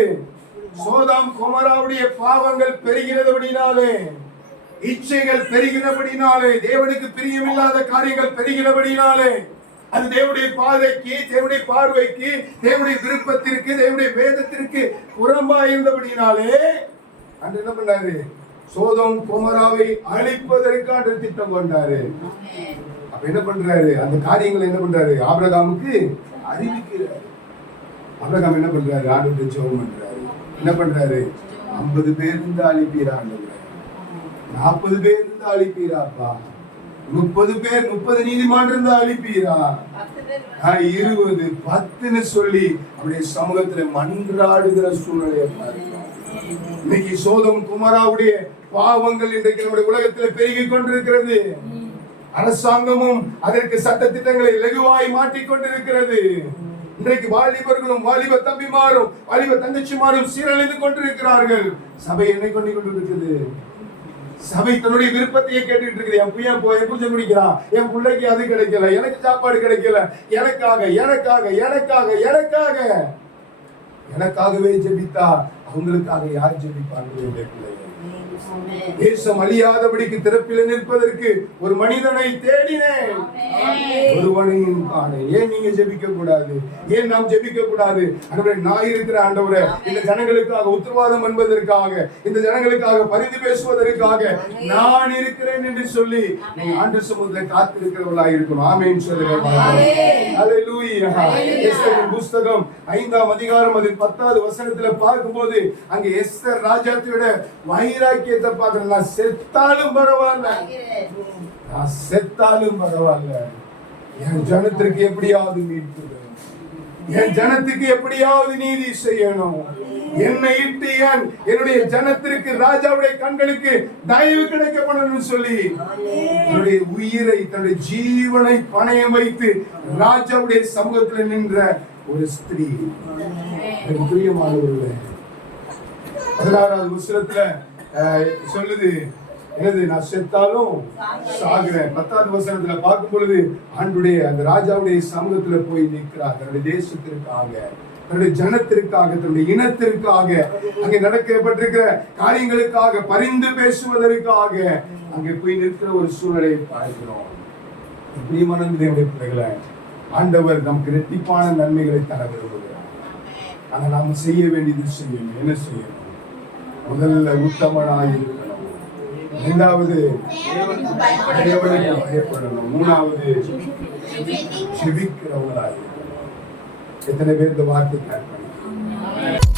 சோதோம் கொமோராவுடைய பாவங்கள் பெருகினபடினாலே, இச்சைகள் பெருகினபடினாலே, தேவனுக்கு பிரியமில்லாத காரியங்கள் பெருகினபடினாலே, அது தேவனுடைய பாதைக்கு, தேவனுடைய பார்வைக்கு, தேவனுடைய விருப்பத்திற்கு, தேவனுடைய வேதத்திற்கு புறம்பாய் இருந்தபடினாலே அன்று என்ன பண்ணாரு? சோதோம் கொமோராவை அழிப்பதற்கான திட்டம் கொண்டாரு. அப்ப என்ன பண்றாரு? அந்த காரியங்களை என்ன பண்றாரு? ஆபிரகாமுக்கு அறிவிக்கிறார். ஆபிரகாம் என்ன பண்றாரு? ஆண்டவரை ஜெபம் பண்றாரு. என்ன பண்றாரு? 50 பேர் இருந்து அழிப்பீரா, 40 பேர் இருந்து அழிப்பீராப்பா, 30 பேர், 30 நீதிமான் இருந்து அழிப்பீரா, 20, 10ன்னு சொல்லி அப்படியே சமூகத்துல மன்றாடுகிற சூழ்நிலையை பார்க்கிறோம். இன்னைக்கு சோதோம் கொமோராவுடைய பாவங்கள் இன்றைக்கு நம்முடைய உலகத்துல பெருகி கொண்டிருக்கிறது. அரசாங்கமும் அதற்கு சட்ட திட்டங்களை லகுவாய் மாற்றிக் கொண்டிருக்கிறது. இன்றைக்கு வாலிபர்களும் வாலிப தம்பிமாரும் வாலிப தங்கச்சிமாரும் சீரழிந்து கொண்டிருக்கிறார்கள். சபை என்னை கொண்டிருக்கிறது. சபை தன்னுடைய விருப்பத்தையே கேட்டுட்டு இருக்குது. என் பையன் போய் குடிச்சு குடிக்கிறான், என் பிள்ளைக்கு அது கிடைக்கல, எனக்கு சாப்பாடு கிடைக்கல, எனக்காக எனக்காக எனக்காக எனக்காக எனக்காகவே ஜெபித்தா அவங்களுக்காக யார் ஜெபிப்பார்கள்? தேசம் அழியாதபடிக்கு திறப்பில் நிற்பதற்கு ஒரு மனிதனை தேடினேன், ஒருவனையும் காணேன். ஏன் நீங்க ஜெபிக்க கூடாது? ஏன் நாம் ஜெபிக்க கூடாது? ஆண்டவரே, நான் இருக்கிற ஆண்டவரே, இந்த ஜனங்களுக்காக உத்தரவாதம் என்பதற்காக, இந்த ஜனங்களுக்காக பரிந்து பேசுவதற்காக நான் இருக்கிறேன் என்று சொல்லி நீங்க ஆண்டவர் சமூகத்தில் காத்திருக்கிறவர்களாக இருக்கணும். ஆமென் சொல்லுங்க. ஹல்லேலூயா. எஸ்தரின் புத்தகம் 5ஆம் அதிகாரம் அதில் 10வது வசனத்துல பார்க்கும்போது அங்க எஸ்தர் ராஜாத்தியோட வைராக்கியத்தை பார்க்கிறேன். நான் செத்தாலும் பரவாயில்ல, நான் செத்தாலும் பரவாயில்ல, என் ஜனத்திற்கு எப்படியாவது மீட்பு, என் ஜனத்துக்கு எப்படியாவது நீதி செய்யணும், என்னை இட்டு என்னுடைய ஜனத்திற்கு ராஜாவுடைய கண்களுக்கு தயவு கிடைக்கப்படணும்னு சொல்லி தன்னுடைய உயிரை, தன்னுடைய ஜீவனை பணயம் வைத்து ராஜாவுடைய சமூகத்தில் நின்ற ஒரு ஸ்திரீ. பிரியமானவர்களே, 16வது வசனத்துல சொல்லுது, என்னது? நான் செத்தாலும் சாகுறேன். 10வது வசனத்துல பார்க்கும் பொழுது ஆண்டுடைய அந்த ராஜாவுடைய சமூகத்துல போய் நிற்கிறார். தன்னுடைய தேசத்திற்காக, தன்னுடைய ஜனத்திற்காக, தன்னுடைய இனத்திற்காக, அங்கே நடக்கப்பட்டிருக்கிற காரியங்களுக்காக பரிந்து பேசுவதற்காக அங்கே போய் நிற்கிற ஒரு சூழ்நிலையை பார்க்கிறோம். பிரியமான தேவனுடைய பிள்ளைகளே, ஆண்டவர் நமக்கு இரட்டிப்பான நன்மைகளை தர விரும்புகிறார். ஆனா நாம் செய்ய வேண்டியது செய்யணும். என்ன செய்யணும்? முதல்ல உத்தமனாய் இருக்கணும். இரண்டாவது தேவனுக்கு பயப்பட தேவனுக்கு பயப்படணும். மூணாவது ஜெபிக்கிறவர்களாய் செபிக்கிறவங்களாய். எத்தனை பேர் இந்த வார்த்தை கேட்பாங்க?